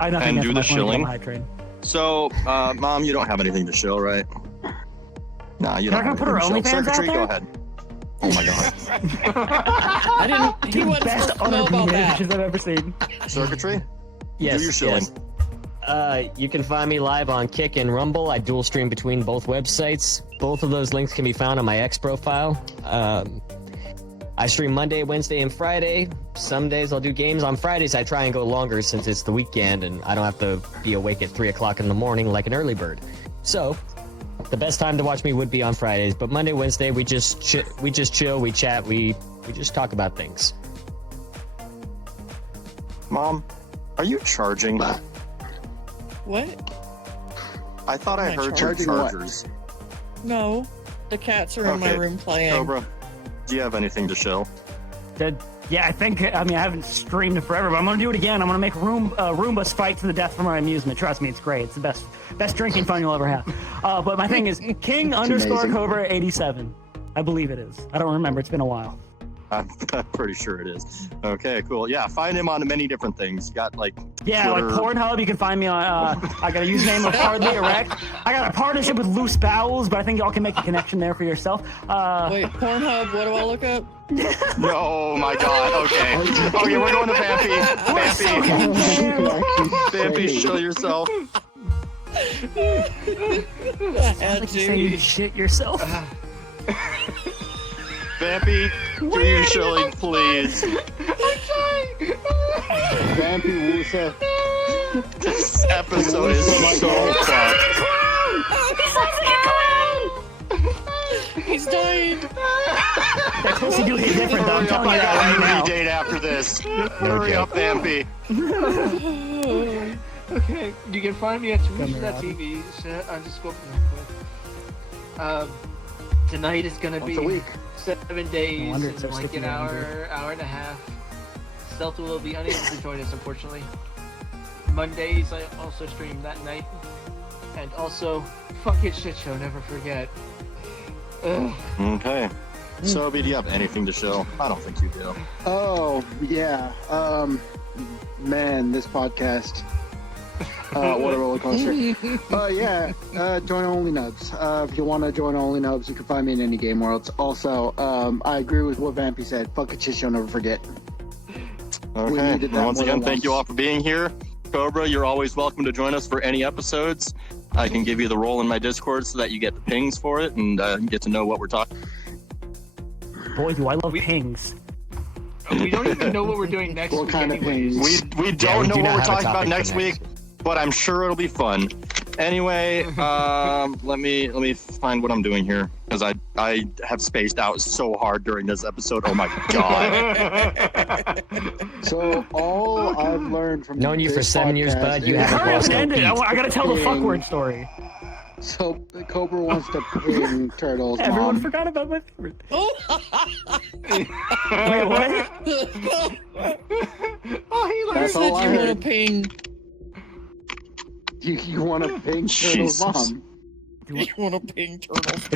and do the shilling. So, Mom, you don't have anything to shill, right? Nah, you don't. You're not gonna put her OnlyFans out there? Go ahead. Oh my God. I didn't. He wasn't Best supposed to know about that. I've ever seen. Circuitry? Yes, Do your shilling. yes. You can find me live on Kick and Rumble. I dual stream between both websites. Both of those links can be found on my X profile. I stream Monday, Wednesday, and Friday. Some days I'll do games. On Fridays, I try and go longer since it's the weekend and I don't have to be awake at 3 o'clock in the morning like an early bird. So, the best time to watch me would be on Fridays, but Monday, Wednesday, we just chill, we chat, we just talk about things. Mom, are you charging? What? I thought I heard your charging what? chargers. No. The cats are in my Okay. room playing. Cobra, do you have anything to shill? Yeah, I haven't streamed it forever, but I'm gonna do it again. I'm gonna make Roombas fight to the death for my amusement. Trust me, it's great. It's the best drinking fun you'll ever have. But my thing is King_Cobra87. I believe it is. I don't remember. It's been a while. I'm pretty sure it is. Okay, cool. Yeah, find him on many different things. Got like Yeah, Twitter. like Pornhub. You can find me on. I got a username of Hardly Erect. I got a partnership with Loose Bowels, but I think y'all can make a connection there for yourself. Wait, Pornhub, what do I look up? No, oh my God. Okay. Okay, we're going to Vampy. Vampy, show yourself. Like you say you shit yourself. Vampy, do you shilling, please? Vampy Wusa. This episode is so fun. He's dying. That pussy do hit different, though. I'm telling you that right now. Date after this. Hurry up, Vampy. Okay, you can find me at twitch.tv. Tonight is gonna Once a be week. 7 days wonder and it's so like sticky an around hour and a half. Delta will be unable to join us, unfortunately. Mondays I also stream that night. And also, fucking shit show, never forget. Ugh. Okay. So, do you have anything to show? I don't think you do. Oh, yeah. Man, this podcast What a roller coaster. Yeah, join Only Nubs. If you want to join Only Nubs, you can find me in any game worlds. Also, I agree with what Vampy said. Fuck a shit show, never forget. Okay. Well, once again, thank you all for being here. Cobra, you're always welcome to join us for any episodes. I can give you the role in my Discord so that you get the pings for it and get to know what we're talking. Boy, do I love pings. We don't even know what we're doing next What week. kind of anyways. things? We don't know do what not we're have a talking about topic next for week, but I'm sure it'll be fun. Anyway, let me find what I'm doing here because I have spaced out so hard during this episode. Oh my god! So all I've learned from Known you for this 7 years, podcast bud. You is- haven't Hurry up lost and a end it. beat. I gotta tell the Ping. fuck word story. So Cobra wants to ping Turtle's Everyone mom. forgot about my favorite. Oh, Wait, what? Oh, he That's learned. all I said you want heard. to ping. You want to ping Turtle's Jesus. mom. You want to ping turtles.